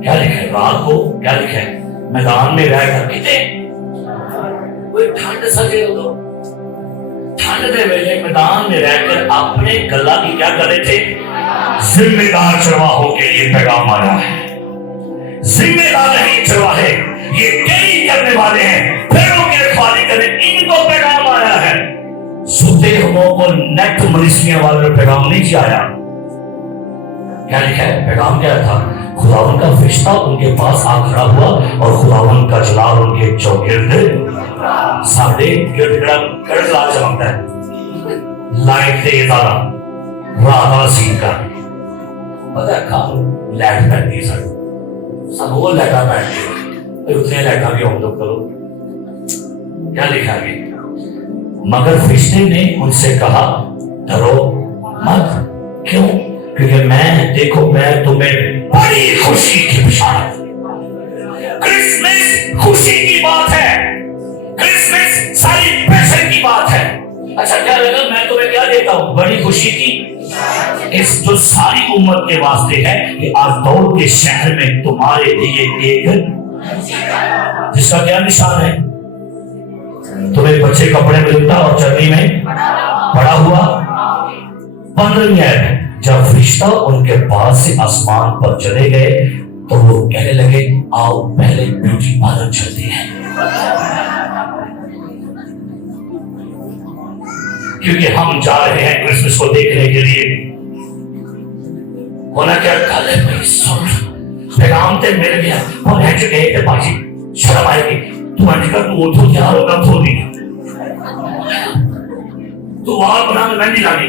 क्या लिखा है रात को क्या लिखा है मैदान में रहकर कितने कोई ठंड सके हो तो ठंड के वेले मैदान में रहकर अपने गला की क्या कर रहे थे जिम्मेदार चरवाहों के लिए पैगाम आया है जिम्मेदार नहीं चरवाहे ये कई करने वाले हैं भेड़ों की रखवाली करने इनको पैगाम आया है सुते हुओं को नेट मलिसिया वाले पैगाम नहीं आया क्या लिखा है? पैगाम क्या था? खुदावन का फरिश्ता उनके पास आ खड़ा हुआ और खुदावन का जलाल उनके चौगिर्द साढ़े गिड़गिड़ा लाल चमकता है, लाइट थे तारा रात वाला सीन का पता है। खाओ लाइट बैठती है सब वो लाइटा बैठती है, उतने लाइटा भी हम लोग करो। क्या लिखा है? मगर फरिश्ते ने उनसे कहा डरो मत। क्यों? क्योंकि मैं तुम्हें बड़ी खुशी की बशारत। क्रिसमस खुशी की बात है, क्रिसमस सेलिब्रेशन की बात है। अच्छा क्या लगा? मैं तुम्हें क्या देता हूं? बड़ी खुशी की इस जो सारी उम्मत के वास्ते है कि आज दौड़ के शहर में तुम्हारे लिए एक जिसका क्या निशान है? तुम्हें बच्चे कपड़े मिलता और चर्नी में पड़ा हुआ। 15वीं आयत, जब फरिश्ता उनके पास से आसमान पर चले गए तो वो कहने लगे आओ पहले ब्यूटी पार्लर चलते हैं, क्योंकि हम जा रहे हैं क्रिसमस को देखने के लिए। होना क्या कल है भाई, सुन पैगाम ते मिल गया और है जो कहे बाजी शर्म आएगी। तू अंटिका तू उठो तैयार होगा थोड़ी तू वहां बना मैं नहीं लानी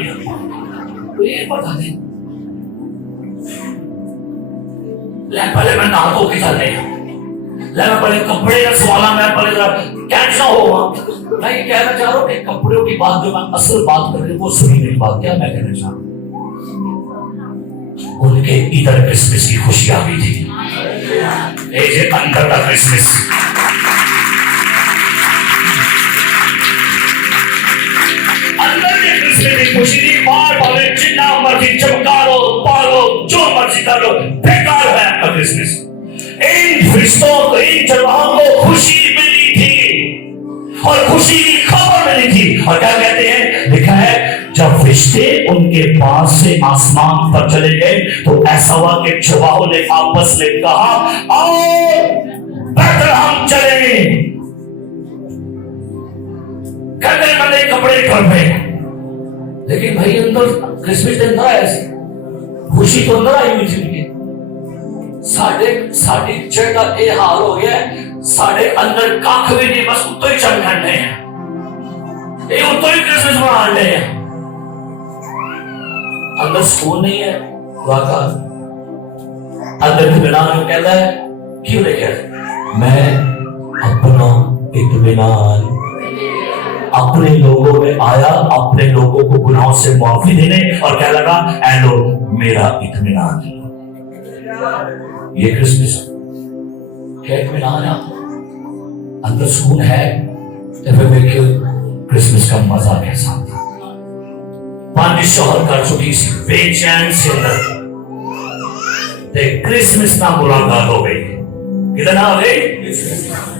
ये बता दे। पहले मैं नहा धो के चलने मैं पहले कपड़े का सवाल मैं पहले कैसा होगा। मैं ये कहना चाह रहा हूँ कि कपड़ों की बात जो मैं असल बात कर रही हूँ वो सुनी मेरी बात। क्या मैं कहना चाह रहा हूँ? उनके इधर क्रिसमस की खुशी आ गई थी, अंदर का क्रिसमस। खुशी नहीं बार भावे जितना मर्जी चमका लो पालो जो मर्जी कर लो, बेकार है आपका क्रिसमस। इन फरिश्तों को इन जवानों को खुशी मिली थी और खुशी की खबर मिली थी। और क्या कहते हैं? लिखा है जब फरिश्ते उनके पास से आसमान पर चले गए तो ऐसा हुआ कि जवानों ने आपस में कहा आओ बैतलहम चले। कहते बंदे कपड़े कर पे, लेकिन भाई अंदर क्रिसमस के अंदर आया खुशी तो अंदर आई हुई थी। साड़ी जगह ये हाल हो गया साढ़े अंदर कख भी नहीं, बस उतो ही चमकाने हैं, ये उतो ही क्रिसमस मनाने हैं। अंदर सुकून नहीं है वाका अंदर इत्मीनान कहता है। क्यों लिखा? मैं अपना इत्मीनान अपने लोगों में आया, अपने लोगों को गुनाहों से माफी देने और क्या लगा एलो मेरा इत्मीनान। ये क्रिसमस क्या इत्मीनान है? अंदर सुकून है तो फिर देखिए क्रिसमस का मजा कैसा था। 5 शोहर कर चुकी सी बेचैन से अंदर क्रिसमस ना मुलाकात हो गई। किधर आ गई?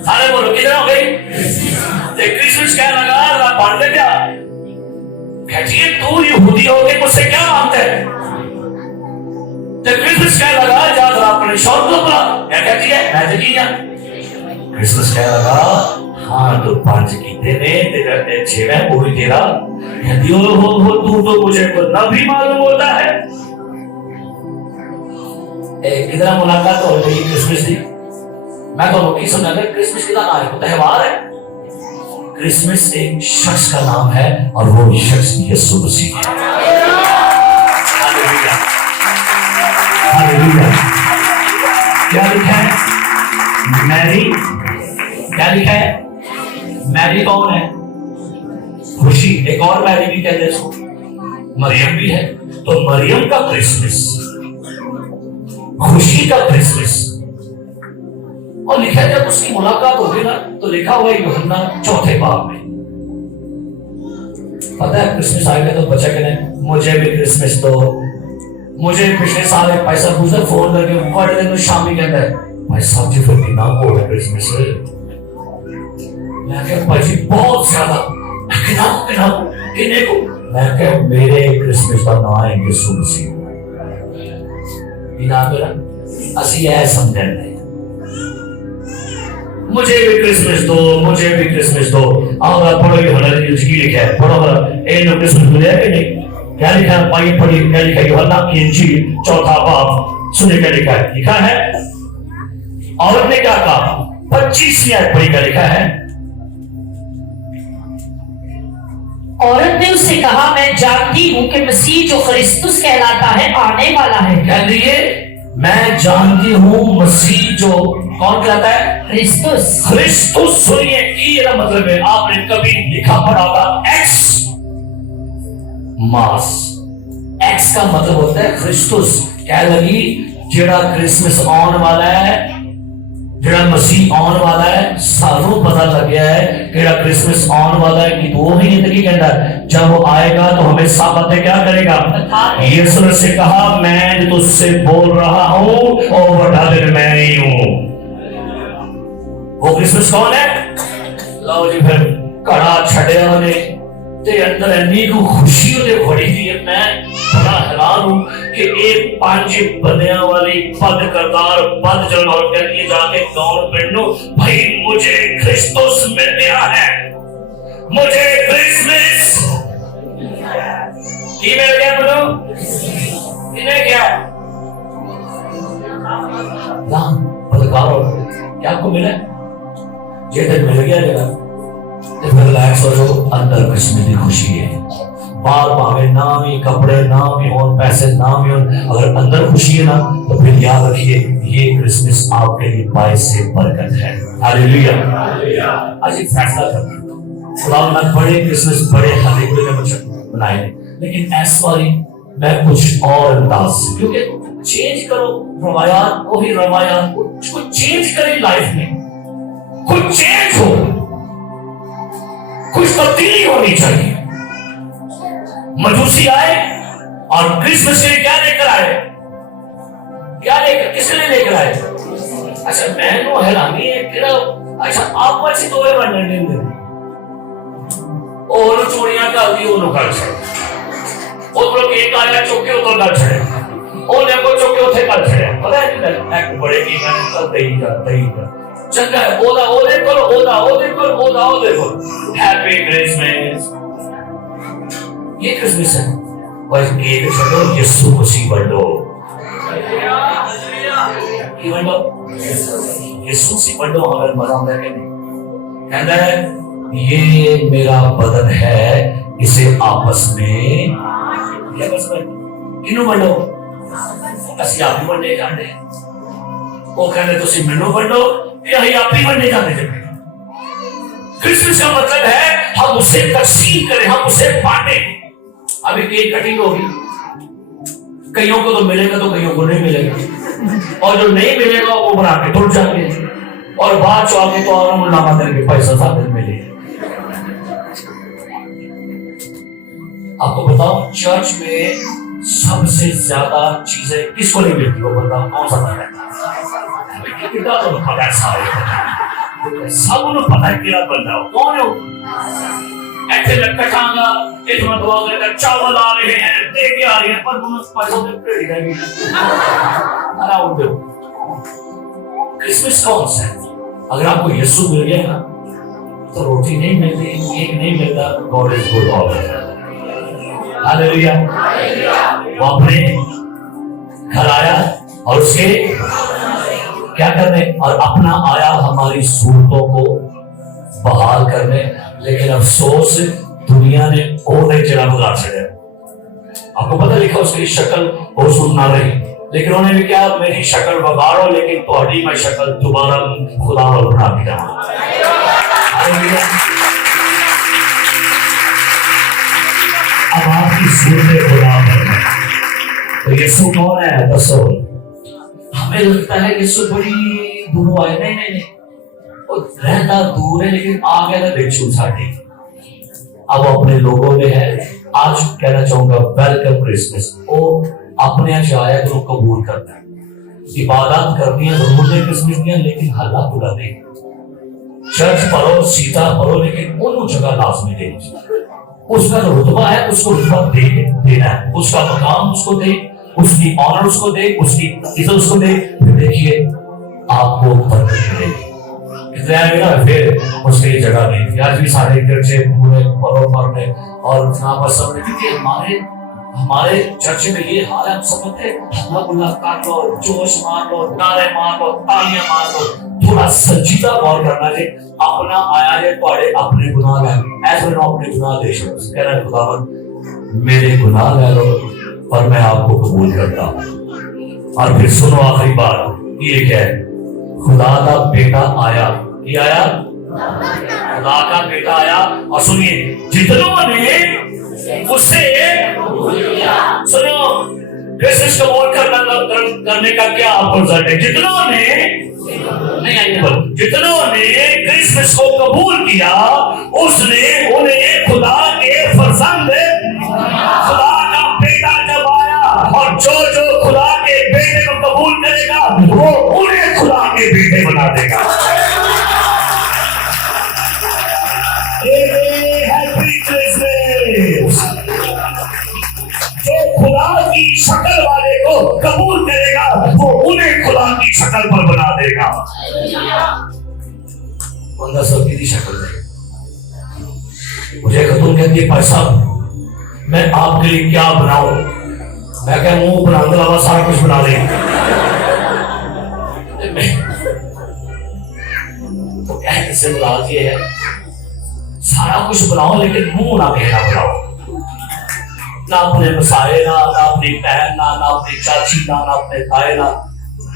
सारे बोलो किधर हो गई? क्रिसमस क्या लगा पढ़ ले क्या कहती है तू यहूदी हो गए मुझसे क्या मांगता है? क्रिसमस क्या लगा जाकर अपने शौक को बुला। क्या कहती है? मैं तो किया। क्रिसमस क्या लगा? हाँ तो 5 कीते ने तेरा 6वां वो भी तेरा। कहती हो तू तो मुझे खुद भी मालूम होता है। कितना मुलाकात हो गई क्रिसमस की। मैं तो लोग सुना क्रिसमस कितना नाम है? त्योहार है। क्रिसमस एक शख्स का नाम है और वो शख्स यीशु मसीह है। Hallelujah hallelujah. क्या लिखा है? मैरी। क्या लिखा है? मैरी कौन है? खुशी। एक और मैरी भी कहते हैं इसको, मरियम भी है। तो मरियम का क्रिसमस, खुशी का क्रिसमस। और लिखा है जब उसकी मुलाकात होगी ना तो लिखा हुआ है यूहन्ना 4 बाब में। पता है क्रिसमस आएगा तो बच्चा कहने मुझे भी क्रिसमस दो। मुझे पिछले साल एक पैसा पूछा फोन करके बर्थडे में शाम ही कहता है भाई साहब जी फिर कितना हो गया क्रिसमस। मैं कहा भाई जी बहुत ज्यादा कितने को। मैं कहा मेरे क्रिसमस का नाम है यीशु मसीह। बिना मेरा असि है समझने मुझे भी क्रिसमस दो, मुझे भी क्रिसमस दो। और पढ़ो यूहन्ना की लिखा है, पढ़ो इन क्रिसमस मिले कि नहीं? क्या लिखा है? आइए पढ़िए क्या लिखा है। यूहन्ना की इंजील 4वां बाब, सुनिए क्या लिखा है। लिखा है औरत ने क्या कहा? 25वीं आयत पढ़ी, क्या लिखा है? औरत ने उससे कहा, मैं जानती हूँ कि मसीह जो क्रिस्तुस कहलाता है आने वाला है। कह दिए मैं जानती हूँ मसीह जो कौन कहलाता है? क्रिस्तुस। क्रिस्तुस। सुनिए ये ना मतलब है, आपने कभी लिखा पढ़ा होगा एक्स मास। एक्स का मतलब होता है क्रिस्तुस। कह लगी जेड़ा क्रिसमस आने वाला है, जेड़ा मसीह आने वाला है, सानू पता लग गया है कि क्रिसमस आने वाला है कि 2 महीने तक ही कहता है जब वो आएगा तो हमें सब बातें क्या करेगा? यीशु ने से कहा मैं तुझसे बोल रहा हूं और बता दिन मैं ही हूं। वो क्रिसमस कौन है? लो जी फिर कड़ा छड़िया ने ते अंदर इन्नी को खुशी होते बड़ी थी। मैं बड़ा हैरान हूं कि एक 5 बंदियां वाली पद करतार पद जल और कहती जाके गवर्नमेंट नो भाई मुझे क्रिस्तुस मिल गया है, मुझे क्रिसमस की मिल गया। बोलो इन्हें क्या दान पदकार और क्या आपको मिला? ये तक मिल गया जगह तो फिर रिलैक्स हो जाओ। अंदर क्रिसमस की खुशी है। बाहर भावे ना भी कपड़े ना भी हो, पैसे ना भी हो, अगर अंदर खुशी है ना तो फिर याद रखिए ये क्रिसमस आपके लिए बायस से बरकत है। हालेलुया। आज एक फैसला करना, खुदा ना बड़े क्रिसमस बड़े हालेलुया में बनाए, लेकिन इस बारी मैं कुछ और अंदाज से, क्योंकि चेंज करो रवायात, वही रवायात कुछ चेंज करें लाइफ में, कुछ चेंज हो, कुछ तब्दीली होनी चाहिए। मजूसी आए और क्रिसमस के लिए क्या लेकर आए? क्या लेकर, किस लिए लेकर आए? अच्छा मैंने हैरानी है कि अच्छा आप अच्छी तो बनने देंगे और चोरियां कर दी उन्होंने कर छड़े और केक आया चौके उतर कर छड़े और ने को चौके उठे कर छड़े। पता है कि एक बड़े की गाने करते ही कर चंगा है ओदा ओदे करो ओदे करो हैप्पी क्रिसमस। ये क्रिसमस है और केक छोड़ो यीशु मसीह बंदो की बंदो यीशु मसीह बंदो। हमें मजा आता है कि नहीं? कहता है ये मेरा बदन है इसे आपस में किनू बंदो? असि आप ही बंदे जाते वो कहते तुसी मैनू बंदो यही आप ही बनने जाते थे। क्रिसमस का मतलब है हम उसे तकसीम करें, हम उसे बांटे। अभी केक कटिंग होगी, कईयों को तो मिलेगा तो कईयों को नहीं मिलेगा और जो नहीं मिलेगा वो बना के टूट जाएंगे और बाद चौ आके तो और मुलामा देंगे पैसा साथ मिले। आपको बताओ चर्च में सबसे ज्यादा चीजें किसको नहीं मिलती? वो बताओ कौन सा है? तो पता है सारे सब उन्हें पता है क्या बन रहा हो कौन हो। ऐसे लटकांगा इसमें दुआ करके चावल आ रहे हैं दे के आ रहे हैं पर उन्हें पैसों में पेड़ जाएगी। अराउंड दो क्रिसमस कौन सा है? अगर आपको यीशु मिल गया ना तो रोटी नहीं मिलती, केक नहीं मिलता, God is good all. Hallelujah. वो अपने घर आया और उसके क्या करने और अपना आया हमारी सूरतों को बहाल करने। लेकिन अफसोस दुनिया ने और एक जगह बुला छड़े। आपको पता लिखा उसकी शक्ल बहुत सुंदर रही, लेकिन उन्होंने भी क्या मेरी शक्ल बगाड़ो लेकिन तुम्हारी मैं शक्ल दोबारा खुदा और बना दिया। अब आपकी सूरत खुदा पर तो यीशु कौन है? दसो। हमें लगता है यीशु बड़ी दूर आए, नहीं वो रहता दूर है लेकिन आ गया था बिच्छू साथी। अब अपने लोगों में है। आज कहना चाहूंगा वेलकम क्रिसमस। वो अपने आया तो कबूल करता है, इबादत करनी है जरूर है क्रिसमस की, लेकिन हल्ला पूरा नहीं। चर्च पढ़ो सीधा पढ़ो लेकिन उन जगह लाजमी देनी चाहिए। उसका जो रुतबा है उसको रुतबा देना है, उसका मकाम उसको दे, उसकी ऑनर उसको दे, उसकी इज्जत उसको दे। देखिए आपको बरकत मिलेगी। फिर उसकी जगह नहीं। आज भी सारे गिरजे पूरे परोपर में और क्योंकि हमारे हमारे चर्च में ये हाल है, हम समझते हैं हल्ला गुल्ला कर लो, जोश मार लो, नारे मार लो, तालियां मार लो। थोड़ा संजीदा गौर करना है, अपना आया है थोड़े अपने गुनाह ले ऐसे ना अपने गुनाह दे कह रहा है खुदावन मेरे गुनाह ले लो और मैं आपको कबूल करता हूं। और फिर सुनो आखिरी बात ये क्या है, खुदा का बेटा आया, ये आया खुदा का बेटा आया। और सुनिए जितनों ने उसे सुनो क्रिसमस कबूल करने का क्या अपोजिट है, जितनों ने नहीं आइए बोलो, जितनों ने क्रिसमस को कबूल किया उसने उन्हें खुदा के फर्जंद खुदा का बेटा जब आया, और जो जो खुदा के बेटे को कबूल करेगा वो उन्हें खुदा के बेटे बना देगा। जो खुदा की शक्ल वाले को कबूल करेगा वो उन्हें खुदा की शक्ल पर बना देगा। बंदा सबकी शक्ल है। मुझे खतून कहती है भाई साहब मैं आपके लिए क्या बनाऊं, मैं क्या मुंह बनाने वाला सारा कुछ बना ले। तो कहने से मुराद ये है सारा कुछ बनाओ लेकिन मुंह ना कहना बनाओ, ना अपने मसाए ना अपनी बहन ना अपनी चाची ना अपने ताए ना।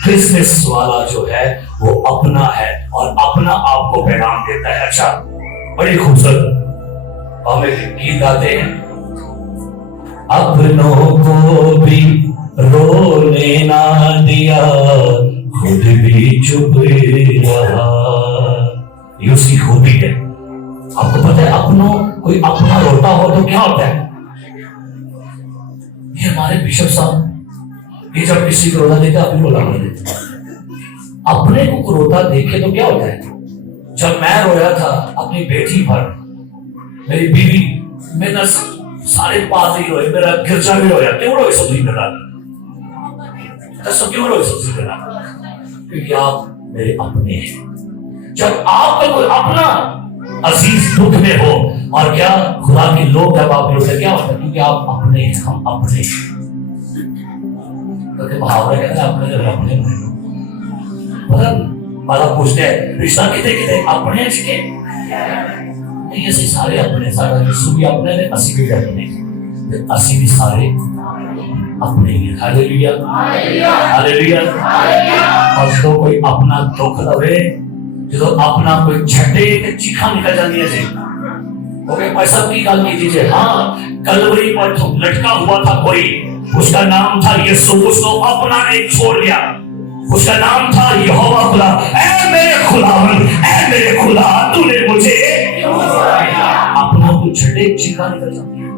क्रिसमस वाला जो है वो अपना है और अपना आपको पैगाम देता है। अच्छा बड़ी खूबसूरत हम एक गीत गाते हैं, अपनों को भी रोने ना दिया खुद भी चुप रहा, ये उसकी खूबी है। आपको पता है अपनों कोई अपना रोता हो तो क्या होता है, ये हमारे बिशप साहब ये जब किसी को रोता देते अपनी रोता कर देते, अपने को रोता देखे तो क्या होता है। जब मैं रोया था अपनी बेटी पर, मेरी बीवी, मेरा सारे पादरी रोए, मेरा गिरजा भी रोया। क्यों रोए सब्जी करा, क्यों रोए सब्जी करा, क्योंकि आप मेरे अपने हैं। जब आपका कोई अपना अजीज दुख में हो और क्या खुदा के लोग जब आप रोते क्या होता है, क्योंकि आप अपने हैं, हम अपने मुहावरा कहते हैं अपने अपने मतलब वाला पूछते हैं रिश्ता कितने कितने अपने इसके नहीं, ऐसे सारे अपने, सारा यीशु भी अपने ने, असी भी अपने, असी भी सारे अपने ही। Hallelujah hallelujah. और जो कोई अपना दुख लवे, जो अपना कोई छटे ते चीखा निकल जाती है जी, ओके पैसा की गल की दीजिए। हाँ कलवरी पर लटका हुआ था कोई, उसका नाम था यीशु, उसको अपना ने छोड़ दिया, उसका नाम था यहोवा खुदा। ऐ मेरे खुदावन, ऐ मेरे खुदा तूने मुझे अपना को छटे चीखा निकल जाती है।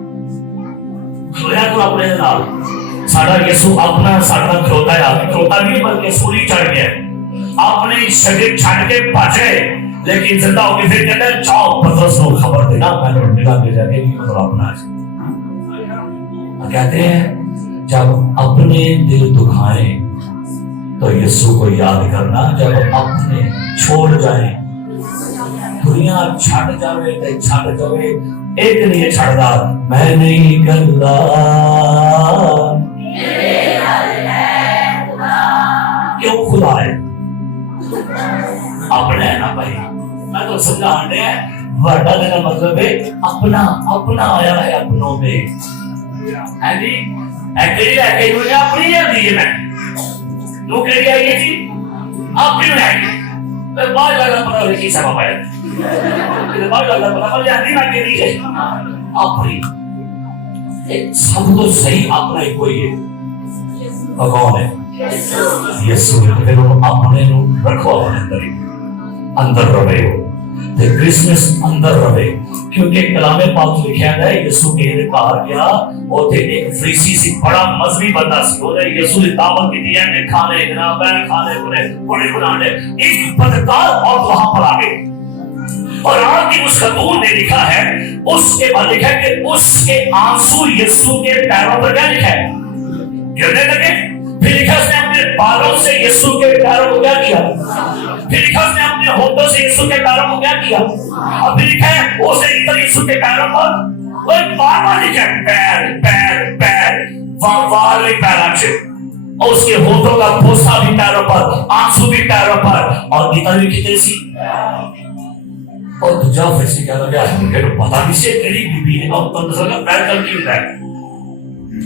खोया तो अपने नाल साडा यीशु अपना साडा खरोता है, खरोता नहीं बल्कि सूली चढ़ गया, अपने शरीर छाड़ के भाजे, लेकिन जिंदा होके फिर कहता है जाओ पतरस को खबर देना, मैंने निकाल के जाके कि मतलब अपना है। कहते हैं जब अपने दिल दुखाए तो यीशु को याद करना, जब अपने छोड़ जाए दुनिया छड़ जावे ते छड़ जावे, एक नहीं छड़दा मैं नहीं करदा क्यों खुदा है अपने है ना भाई। मैं तो समझाने दे वर्डा का मतलब है अपना, अपना आया है अपनों में है जी। एक्चुअली लेके मुझे अपनी है दी मैं नो कह आई है जी अपनी लेके मैं बाहर लगा पता नहीं सब पाया ये बाहर लगा पता पर याद नहीं लगे दी अपनी एक सब तो सही अपना ही कोई है कौन है यीशु। फिर अपने नु रखो अपने अंदर रहे हो ते क्रिसमस अंदर रहे, क्योंकि कलामे पाक लिखा है यीशु के इनकार किया ओथे एक फरीसी सी बड़ा मजहबी बंदा सी, ओने यीशु की दावत की दी है खाने जनाब खाने बड़े बनाने, एक बदकार और वहां पर आ गए और आगे उस खतून ने लिखा है, उसके बाद लिखा है कि उसके आंसू यीशु के पैरों पर क्या लिखा है गिरने लगे। फिर लिखा उसने अपने बालों से यीशु के पैरों को क्या किया, फिर लिखा उसने अपने होठों से यीशु के पैरों को क्या किया, और फिर लिखा है उसने इतर यीशु के पैरों पर बार लिखा पैर पैर पैर, वाल भी पैरों से, और उसके होठों का भूसा भी पैरों पर, आंसू भी पैरों पर, और गीता भी कितने सी। और दूसरा फिर से क्या लगा, मुझे पता नहीं से तेरी बीबी है, और तो दूसरा पैर कर क्यों है।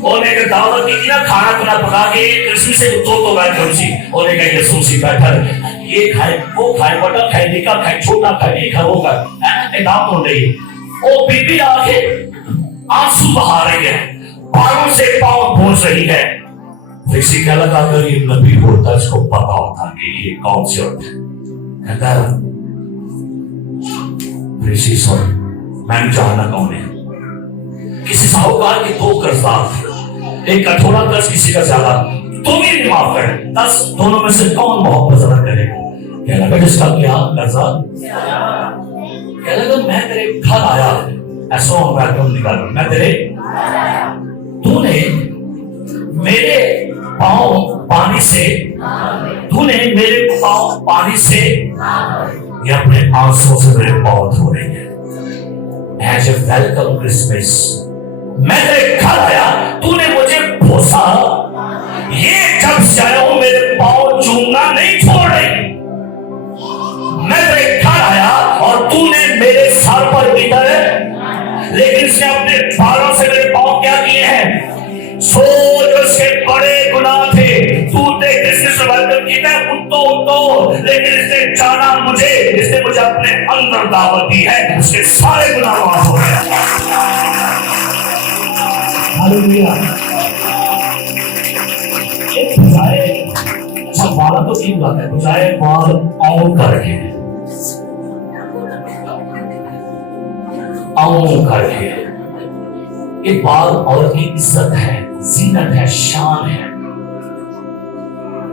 और ने दावत की ना, खाना पीना पका के कृष्ण से तो बैठ कर सी, और ने कहा यीशु सी बैठा, ये खाए वो खाए, बड़ा खाए, निका खाए, छोटा खाए, ये खाए वो खाए, दाम तो नहीं। वो बीबी आके आंसू बहा रही है, बालों से पांव पोंछ रही है। किसी क्या लगा, अगर ये नबी होता इसको पता होता कि ये कौन से होते। कहता है मैं जानना कौन है। किसी साहूकार के 2 कर्जदार थे, एक का थोड़ा कर्ज, किसी का ज्यादा, तुम ही माफ कर 10, दोनों में से कौन मोहब्बत ज्यादा करेगा। कह लगा जिसका क्या कर्जा, कह लगा मैं तेरे घर आया, ऐसा मैं निकाल, मैं तेरे, तूने मेरे पांव पानी से, तूने मेरे पांव पानी से, ये अपने आंसुओं से मेरे पांव धो रही है। एज ए वेलकम क्रिसमस मैं तेरे घर आया, तूने मुझे भोसा, ये जब से आया हूं मेरे पांव चूमना नहीं छोड़ रही। मैं तेरे घर आया और तूने मेरे सर पर भीतर है, लेकिन इसने अपने बालों से मेरे पांव क्या किए हैं। सोच उसके बड़े गुनाह थे, तूने किसने वेलकम किया तो, लेकिन इसने जाना मुझे, इसने मुझे अपने अंदर दावत दी है, उसके सारे गुनाह माफ हो गए। हालेलुया। एक बुझाए, अच्छा वाला तो ठीक बात है, बुझाए बाल आऊं करके, आऊं करके, ये बाल औरत की इज्जत है, जीनत है, शान है।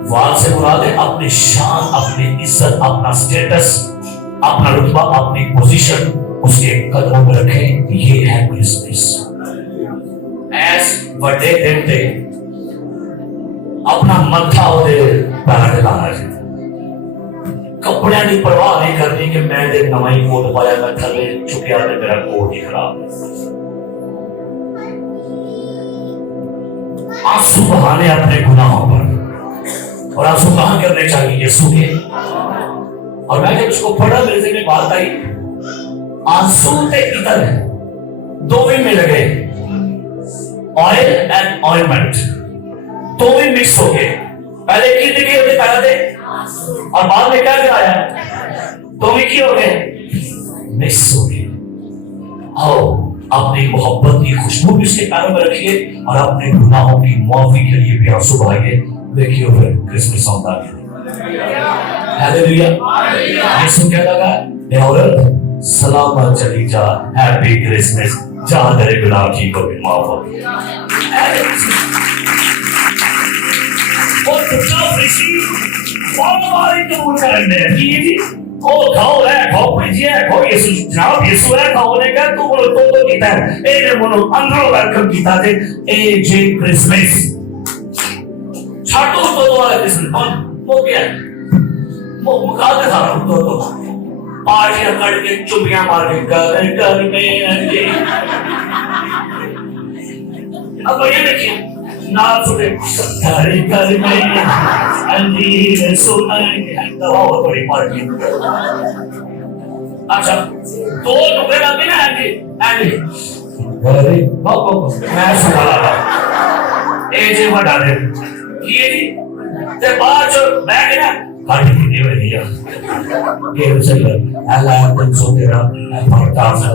वाल से मुराद है अपनी शान, अपनी इज्जत, अपना स्टेटस, अपना रुतबा, अपनी पोजीशन उसके कदमों में रखें। ये है क्रिसमस। ऐस बड़े दिन थे अपना मत्था ओदे पैर ला रहे, कपड़े की परवाह नहीं करनी कि मैं दे नवाई कोट पाया, मैं थले चुकिया ते मेरा कोट ही खराब। आंसू बहाने अपने गुनाहों पर, और आंसू कहां करने चाहिए, यीशु के। और मैं जब उसको पढ़ा, मेरे से में बात आई, आंसू ते इधर दो में मिल गए, ऑयल एंड ऑइलमेंट दोनों मिक्स हो गए। पहले की दिखे होते पहले थे, और बाद में क्या कराया, दोनों की हो गए, मिक्स हो गए। आओ अपनी मोहब्बत की खुशबू भी उसके पैरों में रखिए, और अपने गुनाहों की माफी के लिए भी आंसू बहाइए। देखिए फिर क्रिसमस आता है। हालेलुया। यीशु क्या लगा, ए औरत सलामत चली जा, हैप्पी क्रिसमस, जहां तेरे गुनाह की को भी माफ हो। और दूसरा ऋषि बारी कबूल करने की, ओ खाओ है, खाओ पीजिए, खाओ यीशु, जनाब यीशु है, खाओ ने कहा तू बोलो तो कीता है, ए ने बोलो अंदर वेलकम कीता थे, ए जे क्रिसमस छाटो तो वाला क्रिसमस कौन हो गया, वो मुका दे सारा तो पार्टियां करके चुपियां मार के घर में अंजी। अब ये देखिए नाम सुने, घर में अंजीर सुनाएंगे, बहुत बड़ी पार्टी। अच्छा 2 टुकड़े लाते ना एंडी अरे मैं सुना रहा ए जे बड़ा दे ये जी ते बाद जो मैं क्या खाली नहीं हो रही है ये सही है। अल्लाह तुम सो तेरा पड़ता है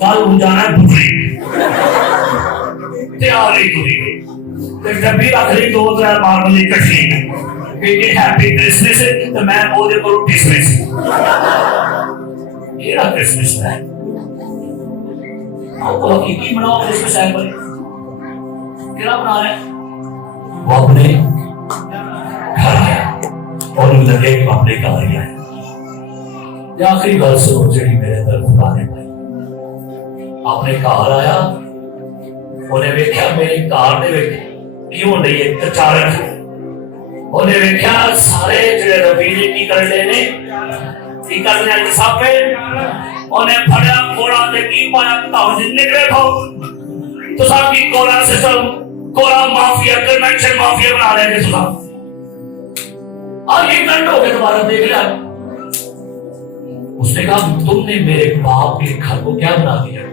कल हम जाना है बुरी तैयारी करी ते जब भी रख 2-3 मार में इकट्ठी कि हैप्पी क्रिसमस तो मैं ओदे को क्रिसमस ये ना क्रिसमस है आप तो हकीकी मनाओ क्रिसमस है भाई क्या मना रहे वो अपने घर आया और लगे अपने घर ही आया। आखिरी गल सुनो जी मेरे अंदर खुदा ने पाई अपने घर आया उन्हें वेख्या मेरे घर दे विच क्यों नहीं है अचानक उन्हें वेख्या सारे जिहड़े रबीले की कर रहे ने की करने वाले साफे उन्हें फड़िया कोड़ा दे की पाया ताऊ जिन निकले था तो साहब की कोड़ा सिस्टम कोड़ा माफिया कनेक्शन माफिया बना रहे थे सुना और ये घंटे हो गए दोबारा देख लिया उसने कहा तुमने मेरे बाप के घर को क्या बना दिया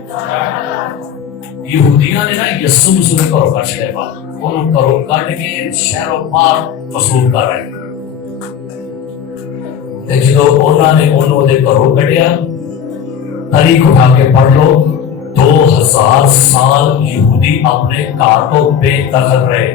यहूदियों ने ना यीशु मसीह को करो कर छड़े बात उन्होंने करो काट के शहरों पार वसूल कर रहे ते जो उन्होंने उन्होंने करो कटिया तारीख उठा के पढ़ लो 2000 साल यहूदी अपने घर को बेदखल रहे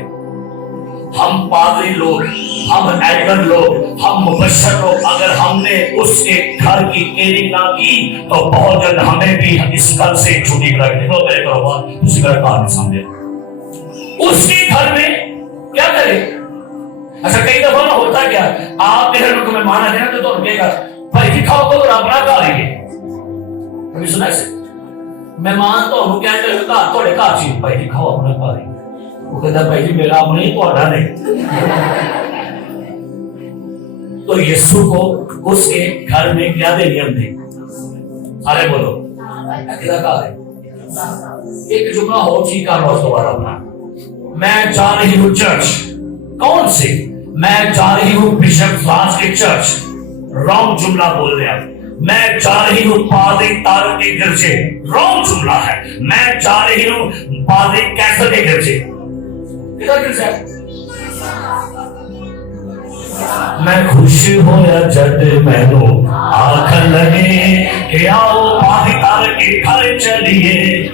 हम पादरी लोग हम एल्डर लोग हम मुबशर लोग अगर हमने उसके घर की केयरिंग ना की तो बहुत जल्द हमें भी इस घर से छुट्टी कर देखो मेरे करो उसी घर का सामने उसके घर में क्या करे अच्छा कई दफा ना होता क्या आप मेरे लोग में माना देना तो रुकेगा भाई दिखाओ को अपना घर है कभी सुना ऐसे मेहमान तो हम क्या कहते हैं थोड़े घर चीज भाई दिखाओ अपना घर है वो कहता भाई जी मेरा अपना ही थोड़ा नहीं तो यीशु को उसके घर में क्या दे नियम थे सारे बोलो अकेला कहा है एक जुमला हो ठीक कर लो दोबारा अपना मैं जा रही हूँ चर्च कौन से मैं जा रही हूँ बिशप फ्रांस के चर्च रॉन्ग जुमला बोल रहे हैं मैं जा रही हूँ पादरी तार के गिरजे रॉन्ग जुमला है मैं जा रही हूँ पादरी कैसर के गिरजे किधर गिरजा मैं खुशी होया जद मैनू आख लगे कि आओ पादरी तार के घर चलिए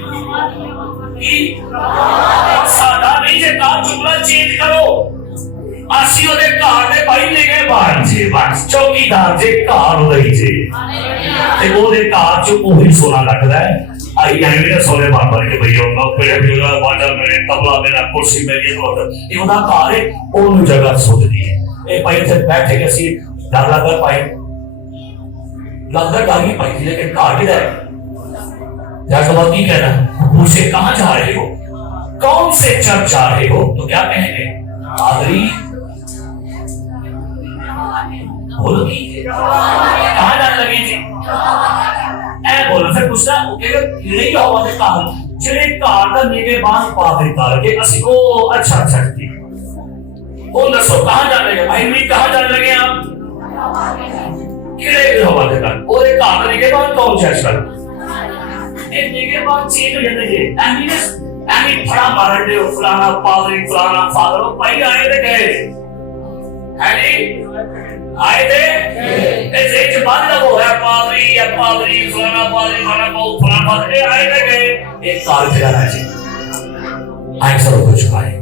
सादा नहीं जे का जुमला चेंज करो आसी ओदे घर दे भाई ले गए बाहर जे बस चौकीदार जे घर होई जे ते ओदे घर च ओही सोना लगदा है आई आई मेरे सोने बाबा के भैया ना फिर भी ना बाजा मेरे तबला मेरा कुर्सी मेरी तो ये ओदा घर है ओनु जगह सोच दी है ए भाई से बैठे के सी डर लगा पाए लगदा गाड़ी पाई लेकिन घर किधर है या तो की कहना उसे कहां जा रहे हो कौन से चर्च जा रहे हो तो क्या कहेंगे पादरी बोलो कहां जाने लगे जी ऐ बोलो फिर पूछना कहेगा कीड़े क्या हुआ थे कार चले कार दा निके बांध पादरी तार के असि ओ अच्छा अच्छा ठीक ओ दसो कहां जाने लगे भाई मैं कहां जाने लगे आप कीड़े क्या हुआ थे कार और एक कार निके बांध कौन चर्च कर एक निके बांध चेंज हो जाते जी एमी फड़ा मार दे फलाना पादरी फलाना फादर भाई आए थे गए है नहीं आए थे ऐसे जो बात लगो है पादरी या पादरी फलाना को फलाना पादरी आए थे गए एक कार चलाना चाहिए आए सब कुछ पाए